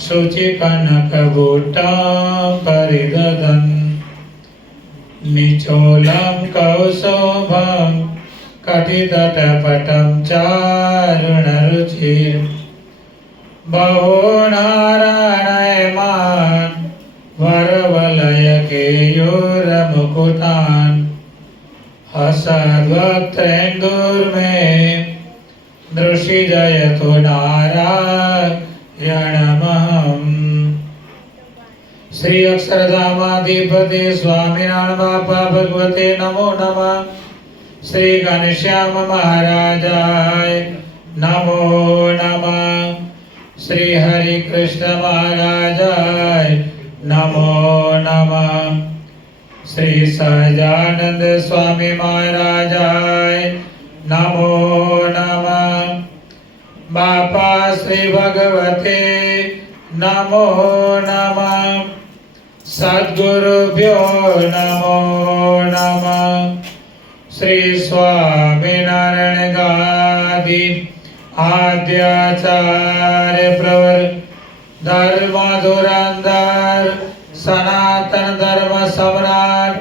शुचि कनकबूटं परिदधन् निचोलं कौशोभं कटितटपटं चारुणरुचिर बहुनारायणयमान् वरवलयकेयूरमुकुटान् हसद्वक्त्रेन्दुर्मे दृशिजयतु नारायणमहम्। श्री अक्षरधामाधिपति स्वामिनारायण बापा भगवते नमो नमः। श्री घनश्याम महाराजाय नमो नमः। श्री हरि कृष्ण महाराजाय नमो नमः। श्री सहजानंद स्वामी महाराजाय नमो नमः। बापा श्री भगवते नमो नमः। सद्गुरुभ्यो नमो नमः। श्री स्वामीनारायण गादि आद्याचार्य प्रवर धर्म धुरंधर सनातन धर्म सम्राट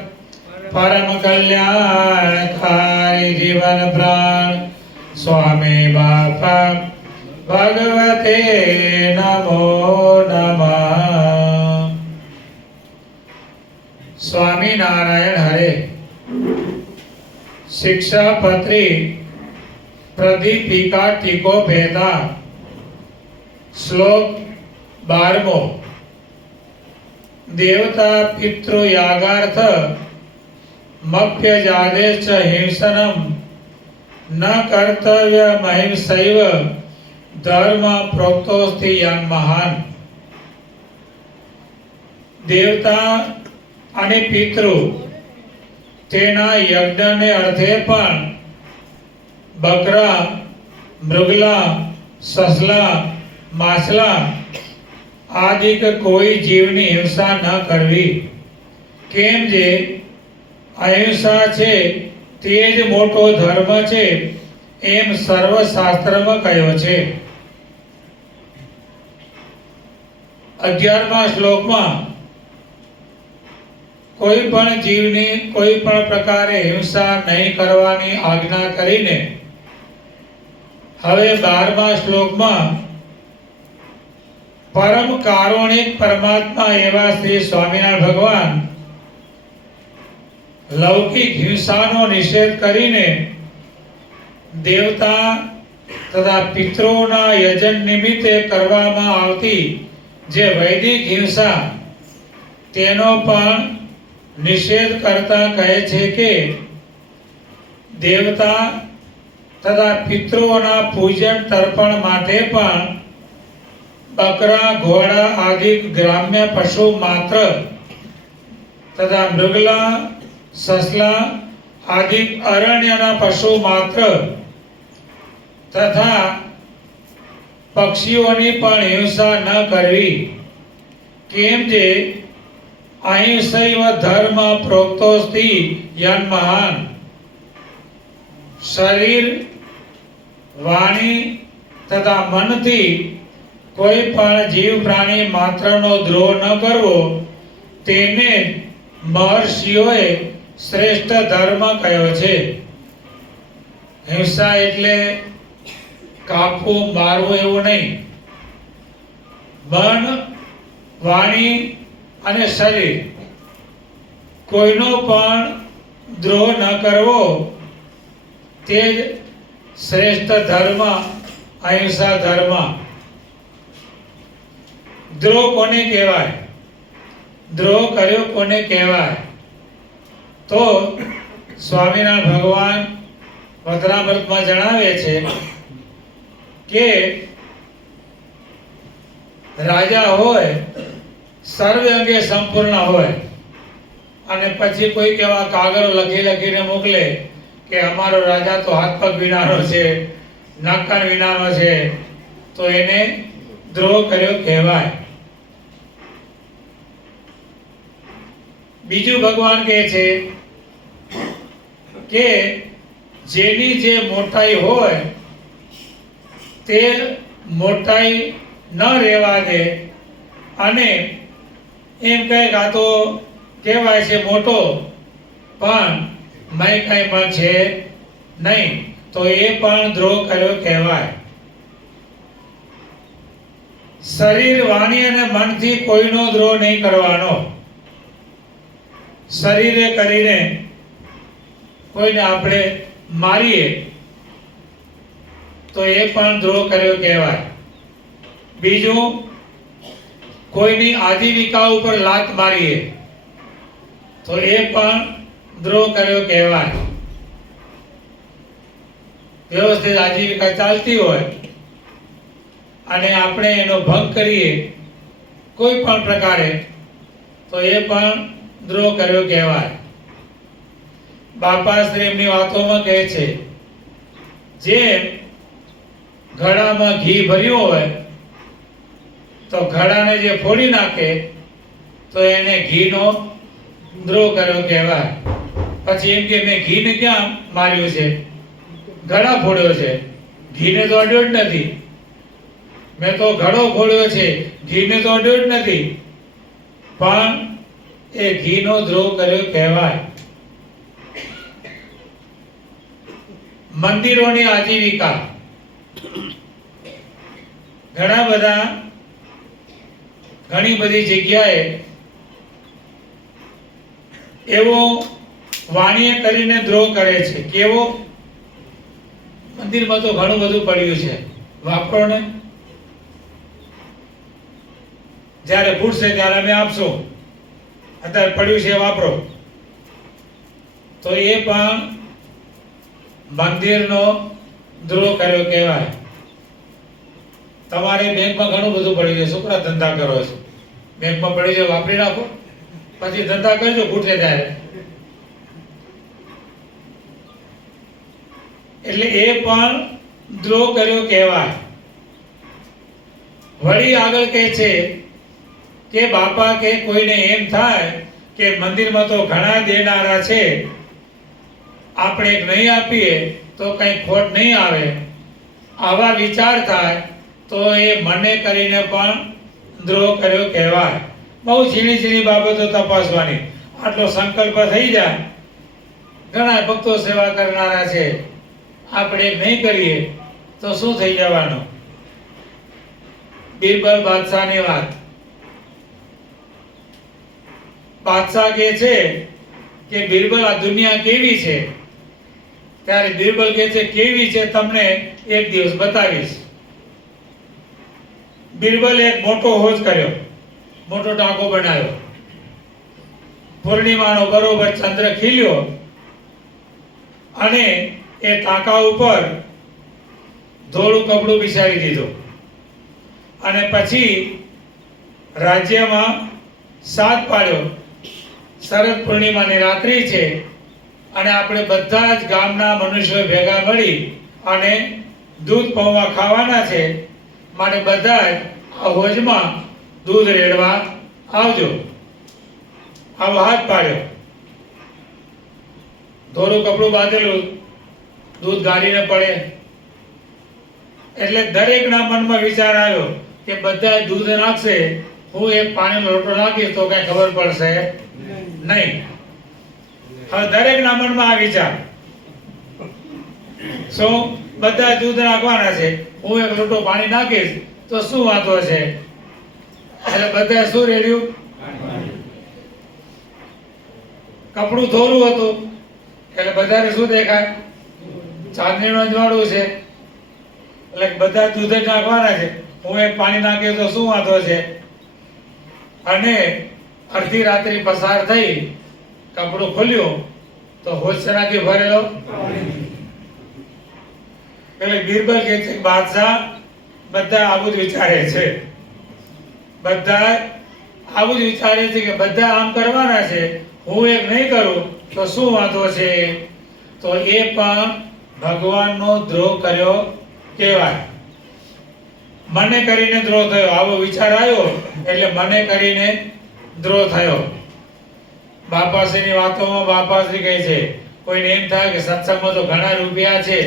परम कल्याणकारी जीवन प्राण स्वामी बापा भगवते नमो नमः। स्वामी नारायण हरे। शिक्षापत्री प्रदीपिका टीको भेदा श्लोक 12। देवता पितृ यागार्थ मप्य जादेश हिंसनम न कर्तव्य महिंसैव धर्म प्रोक्तोस्ति यन महान। देवता અને પિતૃ તેના યજ્ઞને અર્થે પણ બકરા, મૃગલા, સસલા, માછલા આદિ કોઈ જીવની હિંસા ન કરવી। કેમ જે અહિંસા છે તે જ મોટો ધર્મ છે એમ સર્વશાસ્ત્રમાં કહ્યો છે। 11મા શ્લોકમાં કોઈ પણ જીવની કોઈ પણ પ્રકારે હિંસા નહીં કરવાની આજ્ઞા કરીને હવે 12મા શ્લોકમાં પરમ કારુણિક પરમાત્મા એવા શ્રી સ્વામિનારાયણ ભગવાન લૌકિક હિંસાનો નિષેધ કરીને દેવતા તથા પિતૃઓના યજન નિમિત્તે કરવામાં આવતી જે વૈદિક હિંસા તેનો પણ નિષેધ કરતા કહે છે કે દેવતા તથા પિતૃઓના પૂજન તર્પણ માટે પણ બકરા, ઘોડા આદિ ગ્રામ્ય પશુ માત્ર તથા મૃગલા, સસલા આદિ અરણ્યના પશુ માત્ર તથા પક્ષીઓની પણ હિંસા ન કરવી। કેમ જે अहिंसैव धर्म प्रोक्तोस्ति यन महान। शरीर, वाणी तथा मन थी कोई पण जीव प्राणी मात्रनो द्रोह न करवो तेने महर्षिओए श्रेष्ठ धर्म कह्यो छे। हिंसा एटले कापवू मारवू एवुं नहीं। मन, वाणी અને શરીર કોઈનો પણ દ્રોહ ન કરવો તે જ શ્રેષ્ઠ ધર્મ અહિંસા ધર્મ। દ્રોહ કોને કહેવાય? દ્રોહ કર્યો કોને કહેવાય? તો સ્વામિનારાયણ ભગવાન વચનામૃતમાં જણાવે છે કે રાજા હોય સર્વે અંગે સંપૂર્ણ હોય અને પછી કોઈ કેવા કાગળો લખી લખીને મોકલે કે અમારો રાજા તો હાથ પગ વિનાનો છે, નાક કાન વિનાનો છે, તો એને દ્રોહ કર્યો કહેવાય। બીજું ભગવાન કહે છે કે જેની જે મોટાઈ હોય તે મોટાઈ ન રહેવા દે અને એમ કહે કે આ તો કહેવાય છે મોટો પણ મેં કઈ મન છે નહીં, તો એ પણ દ્રોહ કર્યો કહેવાય. શરીર, વાણી અને મનથી કોઈનો દ્રોહ નહીં કરવાનો. શરીરે કરીને કોઈને આપણે મારીએ તો એ પણ દ્રોહ કર્યો કહેવાય. બીજું, કોઈની આજીવિકા ઉપર લાત મારીએ તો એ પણ દ્રોહ કર્યો કહેવાય. વ્યવસ્થિત આજીવિકા ચાલતી હોય અને આપણે એનો ભંગ કરીએ કોઈ પણ પ્રકારે તો એ પણ દ્રોહ કર્યો કહેવાય. બાપા શ્રી એમની વાતોમાં કહે છે, જે ઘડામાં ઘી ભર્યું હોય તો ઘડાને જે ફોડી નાખે તો એને ઘીનો દ્રોહ કર્યો કહેવાય. પછી એમ કે મેં ઘીને ક્યાં માર્યું છે, ઘડા ફોડ્યો છે, ઘીને તો અડ્યો જ નથી. મેં તો ઘડો ફોડ્યો છે, ઘીને તો અડ્યો જ નથી, પણ એ ઘીનો દ્રોહ કર્યો કહેવાય. મંદિરોની આજીવિકા, ઘણી બધી જગ્યાએ એવો વાણીએ કરીને દ્રોહ કરે છે. કેવો? મંદિરમાં તો ઘણું બધું પડ્યું છે, વાપરો ને, જ્યારે ફૂટશે ત્યારે અમે આપશું, અત્યારે પડ્યું છે વાપરો. તો એ પણ મંદિરનો દ્રોહ કર્યો કહેવાય. તમારે બેંકમાં ઘણું બધું પડ્યું છે, છોકરા ધંધા કરો છો, બેંકમાં પડી છે વાપરી નાખો, પછી ધંધા કરજો ફૂટે ત્યારે. એટલે એ પણ દ્રોહ કર્યો કહેવાય. વળી આગળ કહે છે કે બાપા કે કોઈને એમ થાય કે મંદિરમાં તો ઘણા દેનારા છે, આપણે એક નહીં આપીએ તો કઈ ખોટ નહીં આવે, આવા વિચાર થાય તો એ મને કરીને પણ દ્રોહ કર્યો કહેવાય. બહુ ઝીણી ઝીણી બાબતો તપાસવાની. આટલો સંકલ્પ થઈ જાય, ઘણા ભક્તો સેવા કરનારા છે, આપણે નહીં કરીએ તો શું થઈ જવાનું? બિરબલ બાદશાહની વાત. બાદશાહ કહે છે કે બિરબલ આ દુનિયા કેવી છે? ત્યારે બિરબલ કહે છે કેવી છે તમને એક દિવસ બતાવીશ. બિરબલ એક મોટો હોજ કર્યો, મોટો ટાંકો બનાવ્યો. પૂર્ણિમાનો બરોબર ચંદ્ર ખીલ્યો અને એ ટાંકા ઉપર ધોળું કપડું બિછાવી દીધું અને પછી રાજ્યમાં સાત પાડ્યો. શરદ પૂર્ણિમાની રાત્રિ છે અને આપણે બધા જ ગામના મનુષ્યો ભેગા મળી અને દૂધ પૌવા ખાવાના છે, માટે બધા આ હોજમાં દૂધ રેડવા આવજો. આવો હાથ પાડ્યો, ધોળું કપડું બાંધેલું, દૂધ ગાડીને પડે. એટલે દરેકના મનમાં વિચાર આવ્યો કે બધા દૂધ નાખશે, હું એક પાણીનો લોટો નાખીશ તો કઈ ખબર પડશે નહીં. હવે દરેકના મનમાં આ વિચાર, શું બધા દૂધ નાખવાના છે, હું એક લોટો પાણી નાખીશ તો શું વાંધો છે? એટલે બધા શું રેડ્યું? કપડું ધોળું હતું એટલે બધાને શું દેખાય? ચાંદણીનું અજવાળું છે, એટલે બધા દૂધ જ નાખવાના છે, હું એક પાણી નાખ્યું તો શું વાંધો છે? અને અડધી રાત્રિ પસાર થઈ, કપડું ખોલ્યું તો હોજ શેનાથી ભરેલો? એટલે બિરબલ કહે છે બાદશાહ બધા આવું જ વિચારે છે, બધા આવું જ વિચારે છે કે બધા આમ કરવાના છે, હું એક નહીં કરું તો શું વાંધો છે? તો એ પણ ભગવાનનો દ્રોહ કર્યો કહેવાય. મને કરીને દ્રોહ થયો, આવો વિચાર આવ્યો એટલે મને કરીને દ્રોહ થયો. બાપાશ્રીની વાતોમાં બાપાશ્રી કહે છે કોઈને એમ થાય કે સત્સંગમાં તો ઘણા રૂપિયા છે,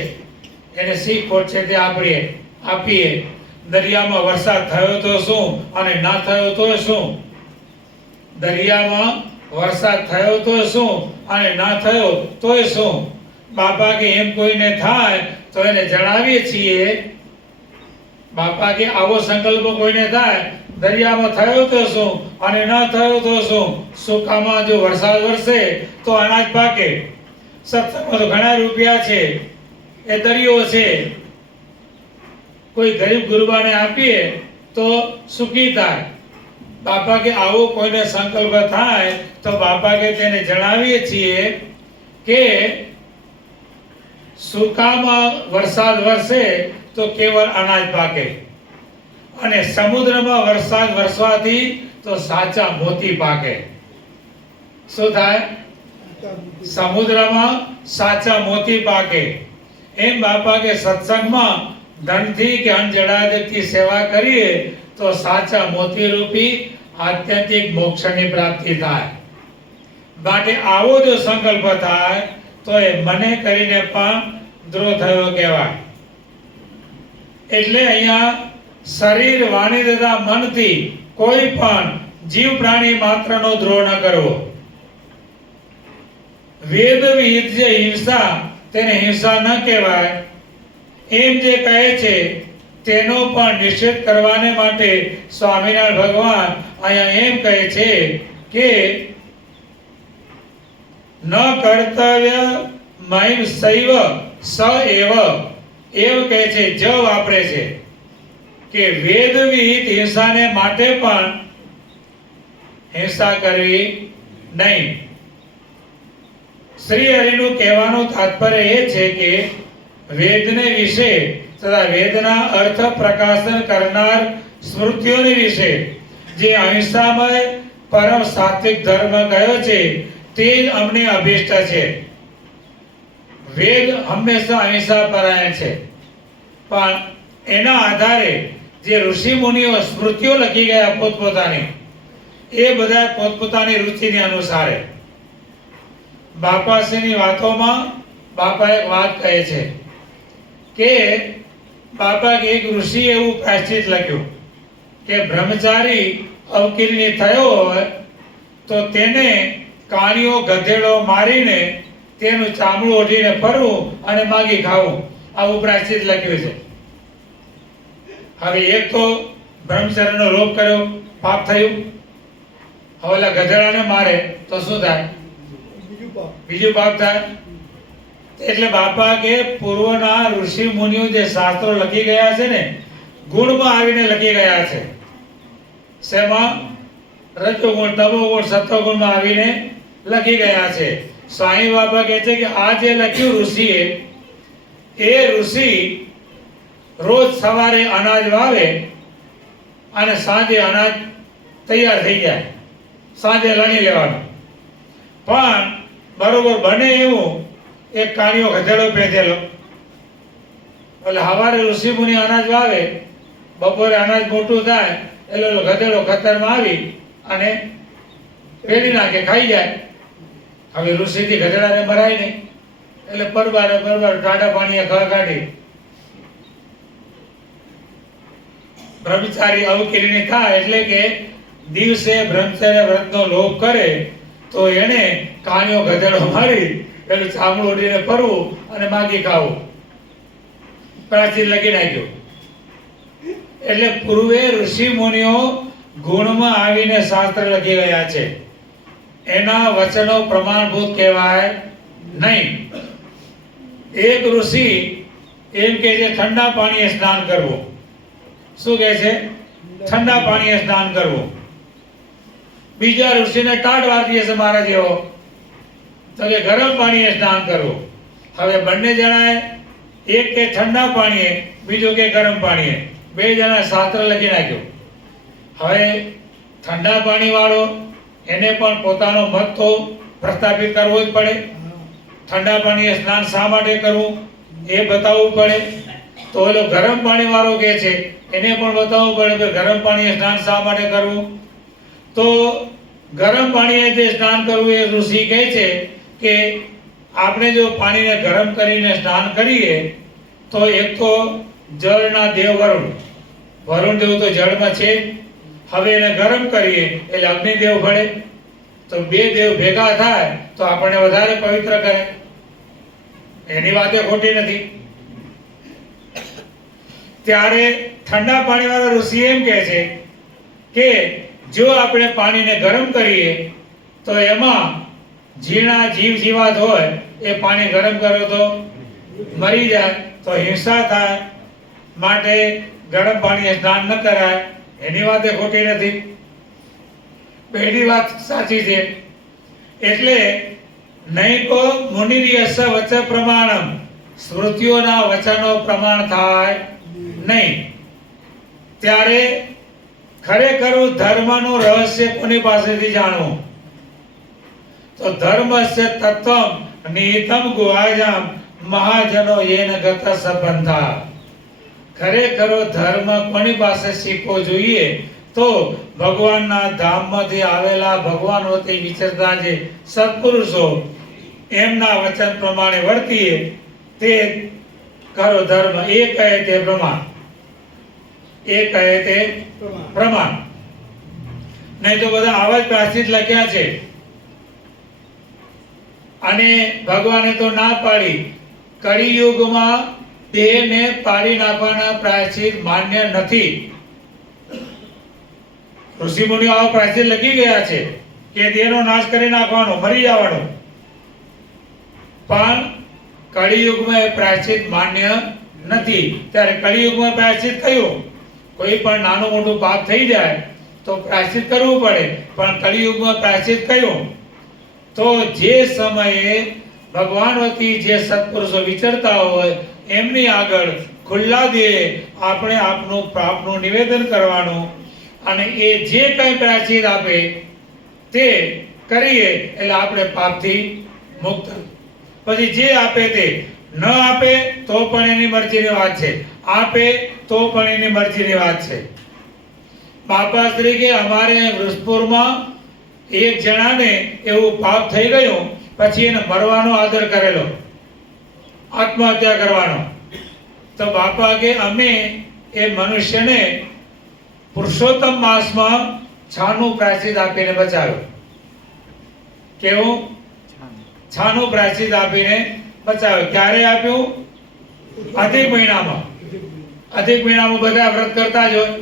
એને શી ખોટ છે તે આપીએ, દરિયામાં વરસાદ થયો તો શું અને ના થયો તો શું? દરિયામાં વરસાદ થયો તો શું અને ના થયો તોય શું? બાપા કે એમ કોઈને થાય તો એને જણાવીએ છીએ. બાપા કે આવો સંકલ્પ કોઈને થાય, દરિયામાં થયો તો શું અને ના થયો તો શું? સૂકામાં જો વરસાદ વરસે તો અનાજ પાકે. સત્સંગમાં તો ઘણા રૂપિયા છે, એ દરિયો છે, કોઈ ગરીબ ગુરુબાને આપીએ તો સુખી થાય. બાપા કે આવો કોઈને સંકલ્પ થાય તો બાપા કે તેને જણાવીએ છીએ કે સૂકામાં વરસાદ વરસે તો કેવળ અનાજ પાકે, અને સમુદ્રમાં વરસાદ વરસવાથી તો સાચા મોતી પાકે. શું થાય? સમુદ્રમાં સાચા મોતી પાકે. એમ બાપા કે સત્સંગમાં ધનથી કે અનજડાદથી સેવા કરીએ તો સાચા મોતી રૂપી આત્યંતિક મોક્ષની પ્રાપ્તિ થાય. માટે આવો જો સંકલ્પ થાય તો એ મને કરીને પણ દ્રોહ થયો કહેવાય. એટલે અહીંયા શરીર, વાણી તથા મનથી કોઈ પણ જીવ પ્રાણી માત્રનો દ્રોહ ન કરવો. વેદ વિહિત જે હિંસા, તેને હિંસા ન કહેવાય. એમ જે કહે છે તેનો પણ નિષેધ કરવાને માટે સ્વામિનારાયણ ભગવાન અહીંયા એમ કહે છે કે ન કર્તવ્ય મહિમ સૈવ સ એવ, એવું કહે છે, જ વાપરે છે કે વેદ વિહિત હિંસાને માટે પણ હિંસા કરવી નહીં. શ્રી હરિનું કહેવાનું તાત્પર્ય એ છે કે વેદને વિશે તથા વેદના અર્થ પ્રકાશન કરનાર સ્મૃતિઓને વિશે જે અહિંસામય પરમ સાત્વિક ધર્મ કયો છે તે જ અમને અભિષ્ટ છે. વેદ હંમેશા અહિંસા પરાયણ છે, પણ એના આધારે જે ઋષિ મુનિઓ સ્મૃતિઓ લખી ગયા પોતપોતાની, એ બધા પોતપોતાની રુચિને અનુસારે. બાપાશ્રીની વાતોમાં બાપા એક વાત કહે છે કે બાપા એક ઋષિ એવું પ્રાયશ્ચિત લખ્યું કે બ્રહ્મચારી અવકીર્ણી થયો હોય તો તેને કાણીઓ ગધેડો મારીને તેનું ચામડું ઓઢીને ફરવું અને માગી ખાવું. આવું પ્રાયશ્ચિત લખ્યું છે. હવે એક તો બ્રહ્મચર્યનો લોપ કર્યો, પાપ થયું. હવે ઓલા ગધેડાને મારે તો શું થાય? બીજું પાપ થાય. એટલે બાપા કે પૂર્વના ઋષિ મુનિઓ જે શાસ્ત્રો લખી ગયા છે ને, ગુણમાં આવીને લખી ગયા છે. શેમાં? રજોગુણ, તમોગુણ, સત્વગુણમાં આવીને લખી ગયા છે. સ્વામી બાપા કહે છે કે આ જે લખ્યું ઋષિએ, એ ઋષિ રોજ સવારે અનાજ વાવે અને સાંજે અનાજ તૈયાર થઈ જાય, સાંજે લણી લેવાનું. પણ બરોબર બને એવું એક કાળિયો ગધેડો પેધેલો, એટલે સવારે ઋષિ મુનિ અનાજ વાવે, બપોરે અનાજ મોટું થાય એટલે ગધેડો ખતરમાં આવી અને પેલી નાખે, ખાઈ જાય. હવે ઋષિથી ગધેડાને મરાય નહીં, એટલે પરબારે ટાઢા પાણીએ કાઢી બ્રહ્મચારી અવકીર્ણી થાય. એટલે કે દિવસે બ્રહ્મચર્ય વ્રતનો લોભ કરે તો એને કાણિયો ગધેડો મારી પેલું ચામડું ઓઢીને ફરવું અને માગી ખાવું. પ્રાચીન લખી નાખ્યું. એટલે પૂર્વે ઋષિ મુનિઓ ગુણમાં આવીને શાસ્ત્ર લખી ગયા છે, એના વચનો પ્રમાણભૂત કહેવાય નહીં. એક ઋષિ એમ કહે છે ઠંડા પાણીએ સ્નાન કરવું. શું કહે છે? ઠંડા પાણીએ સ્નાન કરવું. બીજા ઋષિને ટાઢ વાગી છે મારા જેવો, તો કે ગરમ પાણીએ સ્નાન કરવું. હવે બંને જણાએ, એક કે ઠંડા પાણીએ, બીજો કે ગરમ પાણીએ, બે જણા શાસ્ત્ર લખી નાખ્યું. હવે ઠંડા પાણી વાળો એને પણ પોતાનો મત તો પ્રસ્થાપિત કરવો જ પડે. ઠંડા પાણીએ સ્નાન શા માટે કરવું એ બતાવવું પડે. તો ઓલો ગરમ પાણી વાળો કહે છે એને પણ બતાવવું પડે કે ગરમ પાણીએ સ્નાન શા માટે કરવું. તો ગરમ પાણીએ જે સ્નાન કરવું એ ઋષિ કહે છે કે આપણે જો પાણીને ગરમ કરીને સ્નાન કરીએ તો એક તો જળના દેવ વરુણ વરુણ દેવ તો જળમાં છે, હવે એને ગરમ કરીએ એટલે અગ્નિદેવ ભળે, તો બે દેવ ભેગા થાય તો આપણને વધારે પવિત્ર કરે, એની વાતે ખોટી નથી. ત્યારે ઠંડા પાણીવાળા ઋષિ એમ કહે છે કે જો આપણે પાણીને ગરમ કરીએ તો એમાં ઝીણા જીવ જીવાત હોય એ પાણી ગરમ કરો તો મરી જાય, તો હિંસા થાય, માટે ગરમ પાણીએ સ્નાન ન કરાય, એની વાતે ખોટી નથી, પહેલી વાત સાચી છે. એટલે નહીં કો મુનિર્યસ વચ પ્રમાણમ, સ્મૃતિઓના વચનો પ્રમાણ થાય નહીં. ત્યારે ખરેખર ધર્મનું રહસ્ય કોની પાસેથી જાણવું? તો ધર્મસ્ય તત્વમ નિહિતમ ગુહાયામ મહાજનો યેન ગત સંબંધા. ખરેખર ધર્મ કોની પાસે શીખવો જોઈએ? તો ભગવાનના ધામમાંથી આવેલા ભગવાન વતી વિચરતા જે સત્પુરુષો એમના વચન પ્રમાણે વર્તીએ તે કરો ધર્મ. એ કહે તે પ્રમાણ, એ કહે તે પ્રમાણ. નહીં તો બધા આવા જ પ્રાયશ્ચિત લખ્યા છે, અને ભગવાને તો ના પાડી. કળિયુગમાં દેહને પાડી નાખવાના પ્રાયશ્ચિત માન્ય નથી. ઋષિ મુનિઓ આવા પ્રાયશ્ચિત લખી ગયા છે કે દેહનો નાશ કરી નાખવાનો, મરી જવાનો, પણ કળિયુગમાં એ પ્રાયશ્ચિત માન્ય નથી. ત્યારે કળિયુગમાં પ્રાયશ્ચિત કયું? કોઈ પણ નાનું મોટું પાપ થઈ જાય તો પ્રાયશ્ચિત કરવું પડે, પણ કળિયુગમાં પ્રાયશ્ચિત કયું? તો જે સમયે ભગવાન વતી જે સત્પુરુષો વિચરતા હોય એમની આગળ ખુલ્લા દિલે આપણે આપનું પાપનું નિવેદન કરવાનું, અને એ જે કંઈ પ્રાયશ્ચિત આપે તે કરીએ એટલે આપણે પાપથી મુક્ત. પછી જે આપે તે, ન આપે તો પણ એની મરજીની વાત છે, આપે તો પણ એની મરજીની વાત છે. બાપા શ્રી કે અમારે વૃષપુરમાં એક જણાને એવું પાપ થઈ ગયું, પછી એને મરવાનો આદર કરેલો, આત્મહત્યા કરવાનો. તો બાપા કે અમે એ મનુષ્યને પુરુષોત્તમ માસમાં છાનું પ્રાયશ્ચિત આપીને બચાવ્યો. કેવું? છાનું પ્રાયશ્ચિત આપીને બચાવ્યો. ક્યારે આપ્યું? અધિક મહિનામાં. અધિક મહિનામાં બધા વ્રત કરતા જ હોય.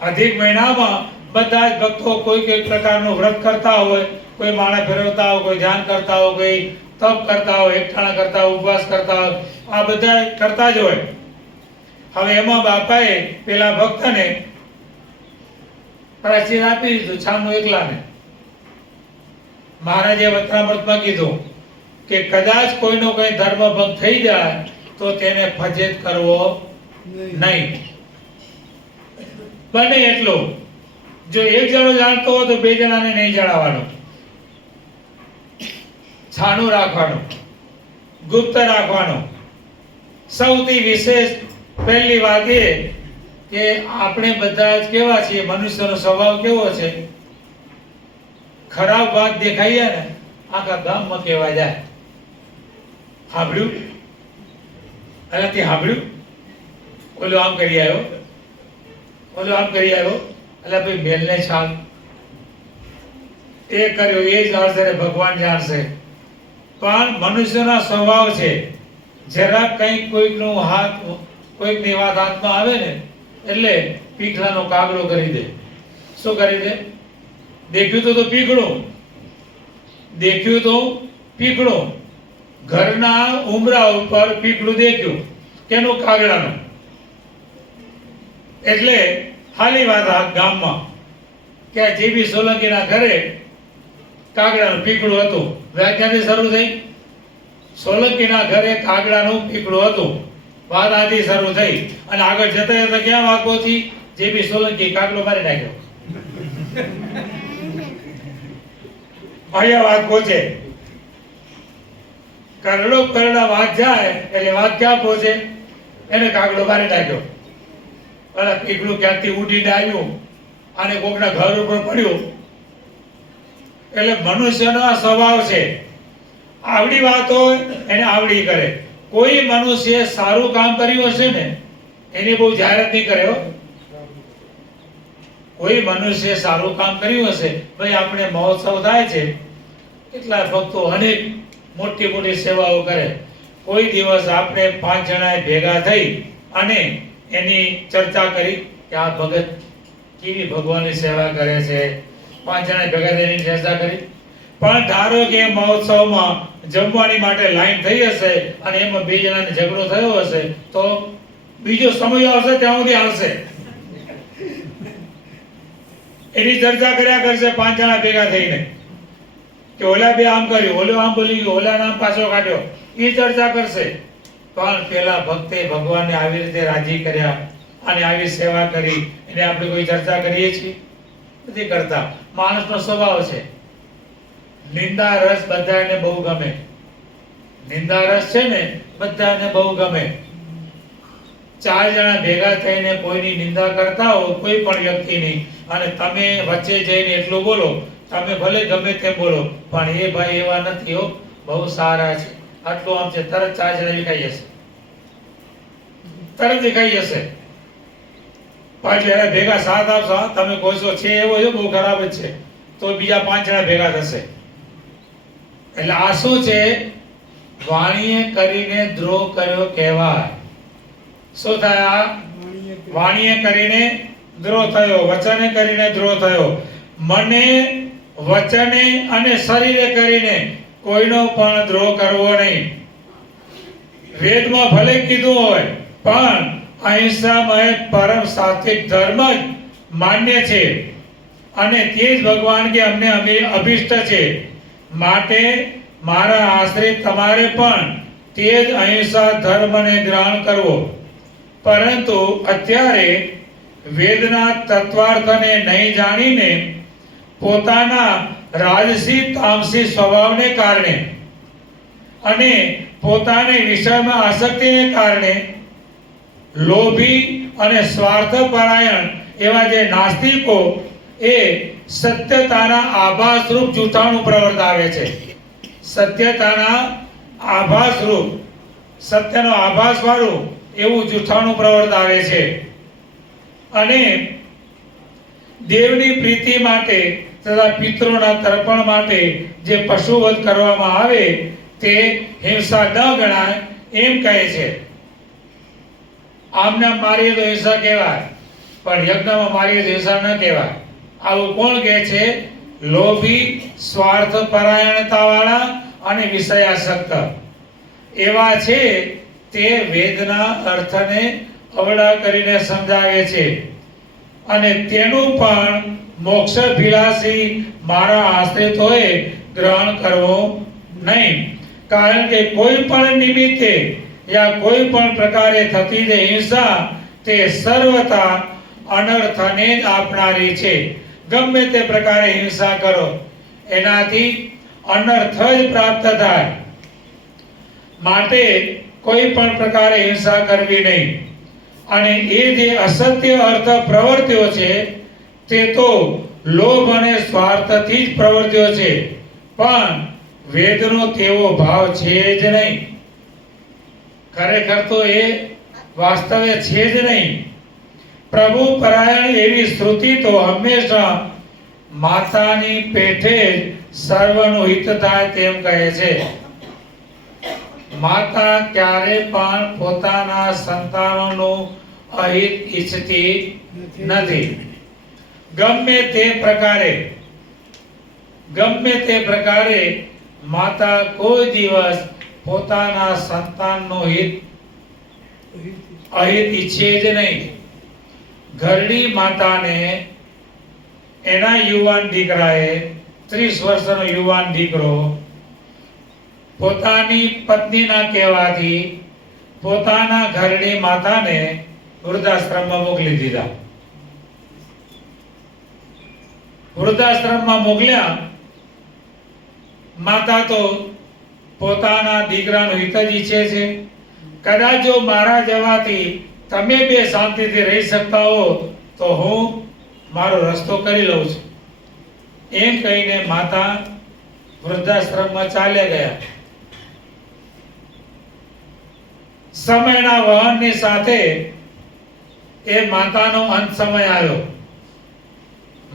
અધિક મહિનામાં બધા જ ભક્તો કોઈ કોઈ પ્રકારનું વ્રત કરતા હોય, કોઈ માળા ફેરવતા હોય, કોઈ ધ્યાન કરતા હોય, કોઈ તપ કરતા હોય, એકટાણા કરતા હોય, ઉપવાસ કરતા હોય, આ બધા કરતા જ હોય. હવે એમાં બાપાએ પેલા ભક્તને પ્રાયશ્ચિત આપી દીધું, છાનું એકલાને. મહારાજે વચનામૃતમાં કીધું કે કદાચ કોઈનો કોઈ ધર્મ ભંગ થઈ જાય તો તેને ફજેત કરવો નહીં. બને એટલું, જો એક જણો જાણતો હોય તો બે જણાને નહીં જણાવવાનું, છાનું રાખવાનું, ગુપ્ત રાખવાનું. સૌથી વિશેષ પહેલી વાત એ કે આપણે બધા જ કેવા છીએ, મનુષ્યનો સ્વભાવ કેવો છે, ખરાબ વાત દેખાઈએ ને આખા ગામમાં કહેવા જાય, સાંભળ્યું? અને તે સાંભળ્યું, ઓલો આમ કરી આવ્યો, ઓલો આમ કરી આવ્યો, એટલે ભાઈ મેલને છાલ એ કર્યો, એ જાણશે ને ભગવાન જાણશે. પણ મનુષ્યના સ્વભાવ છે, જરા કંઈક કોઈકનું હાથ, કોઈકની વાત હાથમાં આવે ને એટલે પીકલાનો કાગડો કરી દે. શું કરી દે? દેખ્યું તો પીકળું, દેખ્યું તો પીકળું. ઘરના ઉમરા ઉપર પીકળું દેખ્યું, કેનું? કાગડાનું. એટલે હાલી વાત આ ગામમાં કે જીબી સોલંકીના ઘરે કાગડાનું પીકળું હતું. વ્યાખ્યાથી શરૂ થઈ, સોલંકીના ઘરે કાગડાનું પીકળું હતું. વાત આથી શરૂ થઈ અને આગળ જતા જતા ક્યાં વાત પહોંચી? જીબી સોલંકી કાગડો મારી નાખ્યો. અહીંયા વાત પહોંચે, કરડો કરડા વાત જાય એટલે વાત ક્યાં પહોંચે? એને કાગડો મારી નાખ્યો. અને પીકળું ક્યાંથી ઉડીને આવ્યું અને કોકના ઘર ઉપર પડ્યું. એટલે મનુષ્યનો આ સ્વભાવ છે, આવડી વાત હોય એને આવડી કરે. કોઈ મનુષ્ય સારું કામ કર્યું હશે ને એની બહુ જાહેરાત નહીં કરે હો. કોઈ મનુષ્ય સારું કામ કર્યું હશે, ભાઈ આપણે મહોત્સવ થાય છે, કેટલા ભક્તો અનેક મોટી મોટી સેવાઓ કરે, કોઈ દિવસ આપણે 5 જણાએ ભેગા થઈ અને એની ચર્ચા કરી કે આ ભગત કેવી ભગવાનની સેવા કરે છે, 5 જણાએ ભેગા થઈને એની ચર્ચા કરી? પણ ધારો કે મહોત્સવમાં જમવાની માટે લાઈન થઈ હશે અને એમાં 2 જણાને ઝઘડો થયો હશે, તો બીજો સમય આવશે ત્યાં સુધી આવશે, એની ચર્ચા કર્યા કરશે 5 જણા ભેગા થઈને કે ઓલા બે આમ કર્યું, ઓલો આમ બોલી ગયો, ઓલા નામ પાછો કાઢ્યો, એ ચર્ચા કરશે. પણ પેલા ભક્તે ભગવાનને આવી રીતે રાજી કર્યા અને આવી સેવા કરી, એને આપણે કોઈ ચર્ચા કરીએ છીએ? નથી કરતા. માણસનો સ્વભાવ છે, નિંદા રસ બધાને બહુ ગમે. નિંદા રસ છે ને બધાને બહુ ગમે. 4 જણા ભેગા થઈને કોઈની નિંદા કરતા હો, કોઈ પણ વ્યક્તિની, અને તમે વચ્ચે જઈને એટલું બોલો, તમે ભલે ગમે તેમ બોલો, પણ એ ભાઈ એવા નથી હો, બહુ સારા છે, આટલું આમ છે, તરત 4 જણા વિખાઈ જશે, તરત વિખાઈ જશે. પાછું એને ભેગા સાથ આપશો, તમે કોઈસો છે એવો છે બહુ ખરાબ જ છે, તો બીજા 5 જણા ભેગા થશે. એટલે આ શું છે? વાણીએ કરીને દ્રોહ કર્યો કહેવાય. શું થાય? વાણીએ કરીને દ્રોહ થયો, વચને કરીને દ્રોહ થયો. મને, વચને અને શરીરે કરીને કોઈનો પણ દ્રોહ કરવો નહીં. વેદમાં ભલે કીધું હોય, પણ અહિંસામય પરમ સાત્વિક ધર્મ જ માન્ય છે, અને તે જ ભગવાન કે અમને અભિષ્ટ છે. માટે મારા આશ્રિત તમારે પણ તે જ અહિંસા ધર્મને ગ્રહણ કરવો. પરંતુ અત્યારે વેદના તત્વાર્થને નહીં જાણીને પોતાના રાજસી તામસી સ્વભાવને કારણે અને પોતાની વિષયમાં આસક્તિને કારણે લોભી અને સ્વાર્થપરાયણ એવા જે નાસ્તિકો એ સત્યતાના આભાસરૂપ જૂઠાણું પ્રવર્તાવે છે. સત્યતાના આભાસરૂપ, સત્યનો આભાસ વાળું એવું જૂઠાણું પ્રવર્તાવે છે. અને દેવની પ્રીતિ માટે તથા પિતૃના તર્પણ માટે જે પશુવધ કરવામાં આવે તે હિંસા ન ગણાય એમ કહે છે. આમને મારીએ તો હિંસા કહેવાય, પણ યજ્ઞમાં મારીએ તો હિંસા ન કહેવાય. આવું કોણ કહે છે? લોભી, સ્વાર્થ પરાયણતા વાળા અને વિષયાસક્ત એવા છે. તે વેદના અર્થને અવળા કરીને સમજાવે છે, અને તેનું પણ મોક્ષભિલાષી મારા આશ્રિતોએ ગ્રહણ કરવું નહીં. કારણ કે કોઈ પણ નિમિત્તે યા કોઈ પણ પ્રકારે થતી જે હિંસા તે સર્વથા અનર્થને જ આપનારી છે. ગમે તે પ્રકારે હિંસા કરો એનાથી અનર્થ જ પ્રાપ્ત થાય. માટે કોઈ પણ પ્રકારે હિંસા કરવી નહીં. અને એ જે અસત્ય અર્થ પ્રવૃત્તિઓ છે તે તો લોભ અને સ્વાર્થથી જ પ્રવૃત્તિઓ છે, પણ વેદનો તેવો ભાવ છે જ નહીં. ખરેખર તો એ વાસ્તવે છે જ નહીં. પ્રભુ પરાયણ એવી શ્રુતિ તો હંમેશા માતાની પેઠે જ સર્વનું હિત થાય તેમ કહે છે. માતા ક્યારે પણ પોતાના સંતાનોનું અહિત ઈચ્છતી નથી. ગમે તે પ્રકારે માતા કોઈ દિવસ પોતાના સંતાનનું અહિત ઈચ્છે જ નહીં. ઘરડી માતાને એના યુવાન દીકરાએ, 30 વર્ષનો યુવાન દીકરો પોતાની પત્નીના કહેવાથી પોતાના ઘરડી માતાને વૃદ્ધાશ્રમમાં મોકલી દીધા. વૃદ્ધાશ્રમમાં મોકલ્યા. માતા તો પોતાના દીકરાનું હિત જ ઈચ્છે છે. કદાચ જો મારા જવાથી તમે બે શાંતિથી રહી શકતા હો તો હું મારો રસ્તો કરી લઉં છું, એમ કહીને માતા વૃદ્ધાશ્રમમાં ચાલ્યા ગયા. સમયના વહનની સાથે એ માતાનો અંત સમય આવ્યો.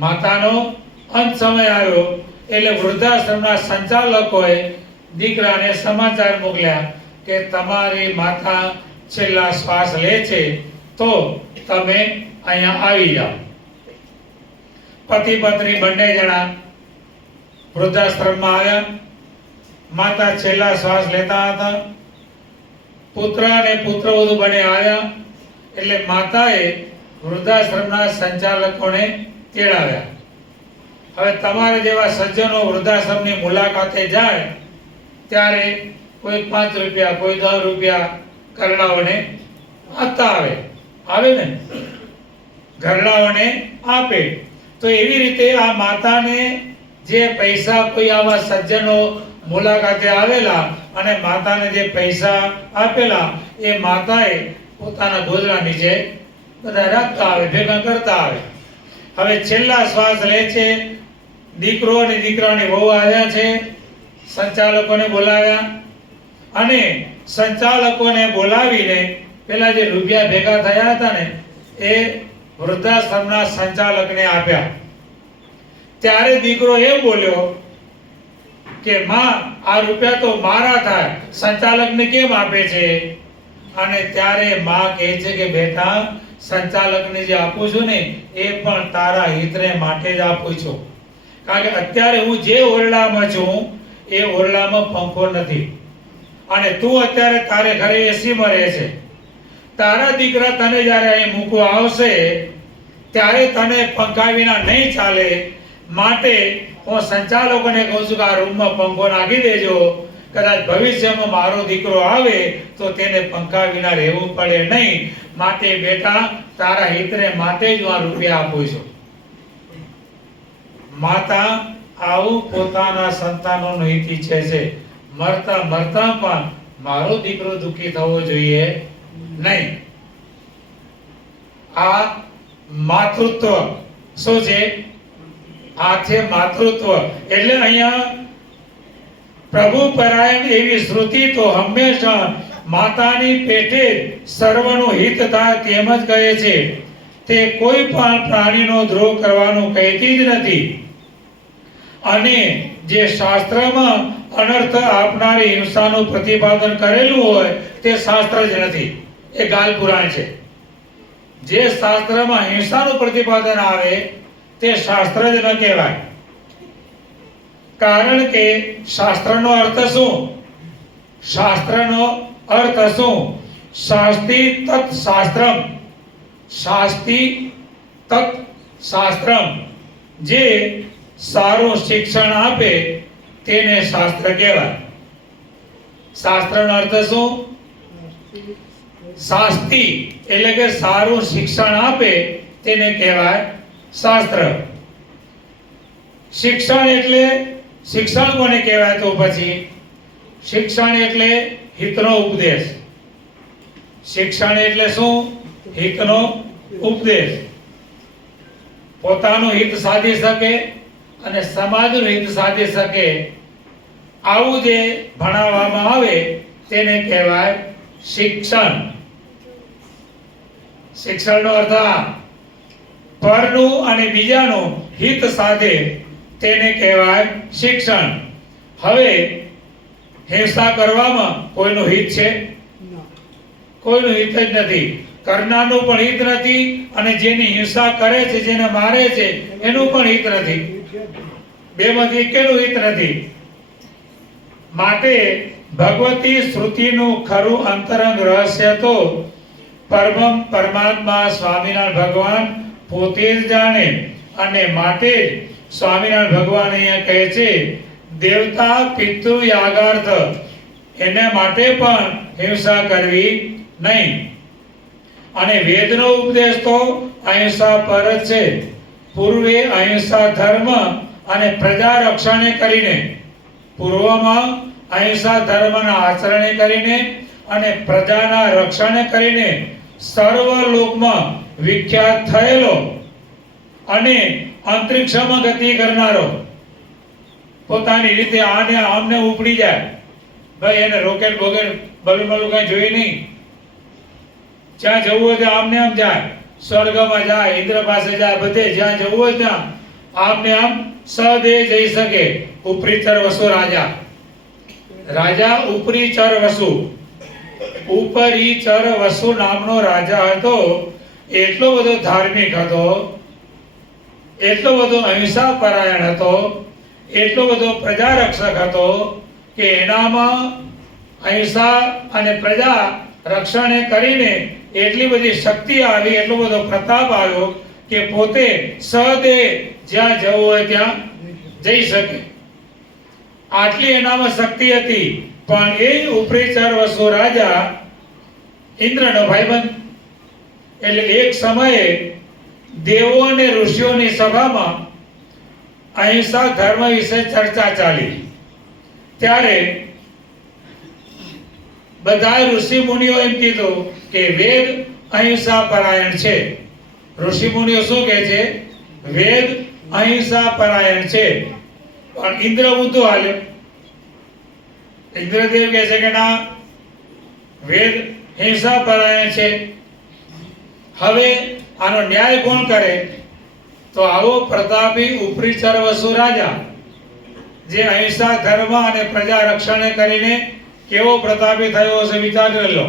માતાનો અંત સમય આવ્યો એટલે વૃદ્ધાશ્રમના સંચાલકોએ દીકરાને સમાચાર મોકલ્યા કે તમારી માતા છેલ્લા શ્વાસ લે છે, તો તમે અહીંયા આવી જાઓ. પતિ પત્ની બંને જણા વૃદ્ધાશ્રમમાં આવ્યા. માતા છેલ્લા શ્વાસ લેતા હતા. પુત્ર અને પુત્રવધુ બંને આવ્યા એટલે માતાએ વૃદ્ધાશ્રમના સંચાલકોને તેડાવ્યા. હવે તમારે જેવા સજ્જનો વૃદ્ધાશ્રમની મુલાકાતે જાય ત્યારે કોઈ 5 રૂપિયા, કોઈ 10 રૂપિયા ઘરડાઓને આપતા આવે ને, ઘરડાઓને આપે. તો એવી રીતે આ માતાને જે પૈસા કોઈ આવા સજ્જનો મુલાકાતે આવેલા અને માતાને જે પૈસા આપેલા એ માતાએ પોતાના ગોદડા નીચે બધા રાખતા આવે, ભેગા કરતા આવે. હવે છેલ્લા શ્વાસ લે છે. દીકરો અને દીકરાની વહુ આવ્યા છે, સંચાલકોને બોલાવ્યા અને સંચાલકોને બોલાવીને પેલા જે રૂપિયા ભેગા થયા હતા ને એ વૃદ્ધાશ્રમના સંચાલકને આપ્યા. ત્યારે દીકરો એ બોલ્યો કે માં, આ રૂપિયા તો મારા થાય, સંચાલકને કેમ આપે છે? અને ત્યારે માં કહે છે કે બેટા, સંચાલકને જે આપું છું ને એ પણ તારા હિતને માટે જ આપું છું. કારણ કે અત્યારે હું જે ઓરડામાં છું એ ઓરડામાં પંખો નથી અને તું અત્યારે તારે ઘરે એસીમાં રહે છે. તારા દીકરા તને જ્યારે અહીં મૂકવા આવશે ત્યારે તને પંખા વિના નહીં ચાલે. માટે હું સંચાલકોને કહું છું કે આ રૂમમાં પંખો નાખી દેજો. કદાચ ભવિષ્યમાં મારો દીકરો આવે તો તેને પંખા વિના રહેવું પડે નહીં. માટે બેટા, તારા હિતને માટે જ હું આ રૂપિયા આપું છું. માતા આવું પોતાના સંતાનોનું હિત ઈચ્છે છે. મરતા મરતા પણ મારો દીકરો દુઃખી થવો જોઈએ નહીં. આ માતૃત્વ શું છે? આ છે માતૃત્વ. એટલે અહીંયા પ્રભુ પરાયણ એવી શ્રુતિ તો હંમેશા માતાની પેટે સર્વનું હિત થાય તેમ જ કહે છે. તે કોઈ પણ પ્રાણીનો દ્રોહ કરવાનું કહેતી જ નથી. અને જે શાસ્ત્રમાં અનર્થ આપનારી હિંસાનું પ્રતિપાદન કરેલું હોય તે શાસ્ત્ર જ નથી, એ ગાલ પુરાણ છે. જે શાસ્ત્રમાં હિંસાનું પ્રતિપાદન આવે તે શાસ્ત્ર જ ન કહેવાય. કારણ કે શાસ્ત્રનો અર્થ શું? શાસ્ત્રનો અર્થ શું? શાસ્તિ તત શાસ્ત્રમ. શાસ્તિ તત શાસ્ત્રમ. જે સારું શિક્ષણ આપે તેને શાસ્ત્ર કહેવાય. શાસ્ત્રનો અર્થ શું? શાસ્તિ એટલે કે સારું શિક્ષણ આપે તેને કહેવાય શાસ્ત્ર. શિક્ષણ એટલે શિક્ષણ કોને કહેવાય? તો પછી શિક્ષણ એટલે હિતનો ઉપદેશ. શિક્ષણ એટલે શું? હિતનો ઉપદેશ. પોતાનું હિત સાધી શકે અને સમાજનું હિત સાધી શકે આવું જે ભણાવવામાં આવે તેને કહેવાય શિક્ષણ. શિક્ષણનો અર્થ પરનું અને બીજાનું હિત સાધે તેને કહેવાય શિક્ષણ. હવે હિંસા કરવામાં કોઈનું હિત છે? કોઈનું હિત જ નથી. કરનારનું પણ હિત નથી અને જેની હિંસા કરે છે, જેને મારે છે એનું પણ હિત નથી. બેમાંથી એકેનું હિત નથી. માટે ભગવતી શ્રુતિનું ખરું અંતરંગ રહસ્ય તો પરમાત્મા સ્વામિનારાયણ ભગવાન પોતે જ જાણે. અને માટે સ્વામિનારાયણ ભગવાન અહીંયા કહે છે દેવતા પિતૃ યાગાર્થ એને માટે પણ હિંસા કરવી નહીં. અને વેદનો ઉપદેશ તો અહિંસા પર જ છે. પૂર્વે અહિંસા ધર્મ અને પ્રજા રક્ષણે કરીને, પૂર્વમાં અહિંસા ધર્મના આચરણે કરીને અને પ્રજાના રક્ષણે કરીને સર્વ લોકમાં વિખ્યાત થયેલો અને અંતરિક્ષમાં ગતિ કરનારો, પોતાની રીતે આને આમને ઉપડી જાય. ભાઈ એને રોકેટ બોકેટ બલૂન બલૂન કઈ જોઈ નહીં. જ્યાં જવું હોય ત્યાં આમને આમ જાય. સ્વર્ગમાં જાય, ઇન્દ્ર પાસે જાય, બધે જ્યાં જવું હોય ત્યાં આમને આમ સહદે જઈ શકે. ઉપરીચર વસુ રાજા, રાજા ઉપરીચર વસુ, ઉપરીચર વસુ નામનો રાજા હતો. એટલો બધો ધાર્મિક હતો, એટલો બધો અહિંસા પરાયણ હતો, એટલો બધો પ્રજા રક્ષક હતો કે એનામાં અહિંસા અને પ્રજા રક્ષણે કરીને એટલી બધી શક્તિ આવી, એટલો બધો પ્રતાપ આવ્યો કે પોતે સહદે જ્યાં જવું હોય ત્યાં જઈ શકે. આટલી એનામાં શક્તિ હતી. પણ એ ઉપરીચર વસુ રાજા ઇન્દ્રનો ભાઈબંધ. એટલે એક સમયે દેવો અને ઋષિઓની સભામાં અહિંસા ધર્મ વિશે ચર્ચા ચાલી. ત્યારે બધા ઋષિ મુનિઓ એમ કીધું કે વેદ અહિંસા પરાયણ છે. ઋષિ મુનિઓ શું કહે છે? વેદ અહિંસા પરાયણ છે. પણ ઇન્દ્ર ઊંધું હાલ્યો. ઇન્દ્રદેવ કહે છે કે ના, વેદ હિંસા પરાયણ છે. હવે આનો ન્યાય કોણ કરે? તો આવો પ્રતાપી ઉપરીચર વસુ રાજા, જે અહિંસા ધર્મ અને પ્રજા રક્ષણ કરીને કેવો પ્રતાપી થયો હશે વિચાર કરી લો.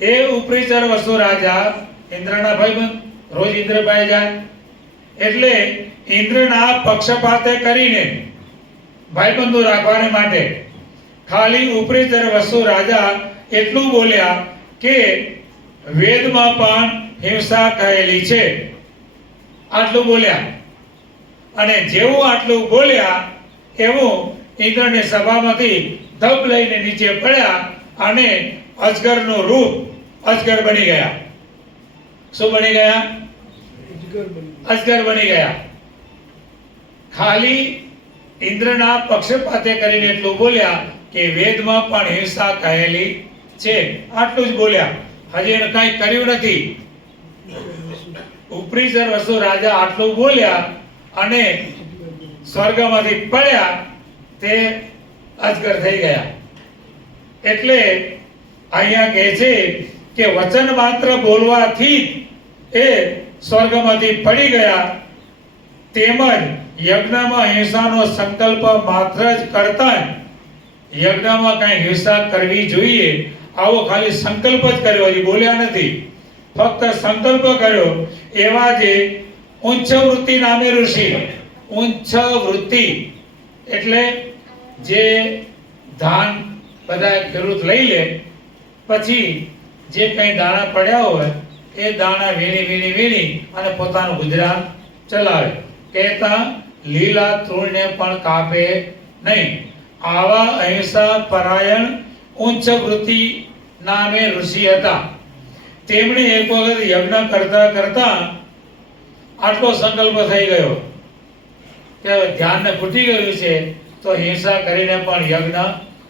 એ ઉપરીચર વસુ રાજા ઇન્દ્રના ભાઈબંધ, રોજ ઇન્દ્ર પાસે જાય. એટલે ઇન્દ્રના પક્ષપાતે કરીને ભાઈબંધો રાખવાને માટે ખાલી ઉપરીચર વસુ રાજા એટલું બોલ્યા કે વેદમાં પણ હિંસા કહેલી છે. આટલું બોલ્યા. અને જેવું આટલું બોલ્યા એવું ઇન્દ્રની સભામાંથી ધબ લઈને નીચે પડ્યા અને અજગરનું રૂપ અજગર બની ગયા. શું બની ગયા? અજગર બની ગયા. ખાલી ઇન્દ્રના પક્ષપાતે કરીને એટલું બોલ્યા કે વેદમાં પણ હિંસા કહેલી છે. આટલું જ બોલ્યા, હજી એને કંઈ કર્યું નથી. ઉપરીચર વસુ રાજા આટલું બોલ્યા અને સ્વર્ગમાંથી પડ્યા, તે અજગર થઈ ગયા. એટલે અહીંયા કહે છે કે વચન માત્ર બોલવાથી એ સ્વર્ગમાંથી પડી ગયા. તેમજ યજ્ઞમાં હિંસાનો સંકલ્પ માત્ર જ કરતા, યજ્ઞમાં કઈ હિંસા કરવી જોઈએ આવો ખાલી સંકલ્પ જ કર્યો, હજી બોલ્યા નથી, ફક્ત સંકલ્પ કર્યો. એવા જે ઉચ્ચ વૃત્તિ નામે ઋષિ, ઉચ્ચ વૃત્તિ એટલે જે ધાન બધા ખેડૂત લઈ લે, પછી જે કઈ દાણા પડ્યા હોય એ દાણા વીણી અને પોતાનું ગુજરાન ચલાવે. કહેતા લીલા તૃણને પણ કાપે નહીં. આવા અહિંસા પરાયણ ઉચ્ચ વૃત્તિ નામે ઋષિ હતા. તેમણે એક વખત યજ્ઞ કરતા કરતા આટલો સંકલ્પ થઈ ગયો કે ધ્યાનને ફૂટી ગયું છે તો હિંસા કરીને પણ યજ્ઞ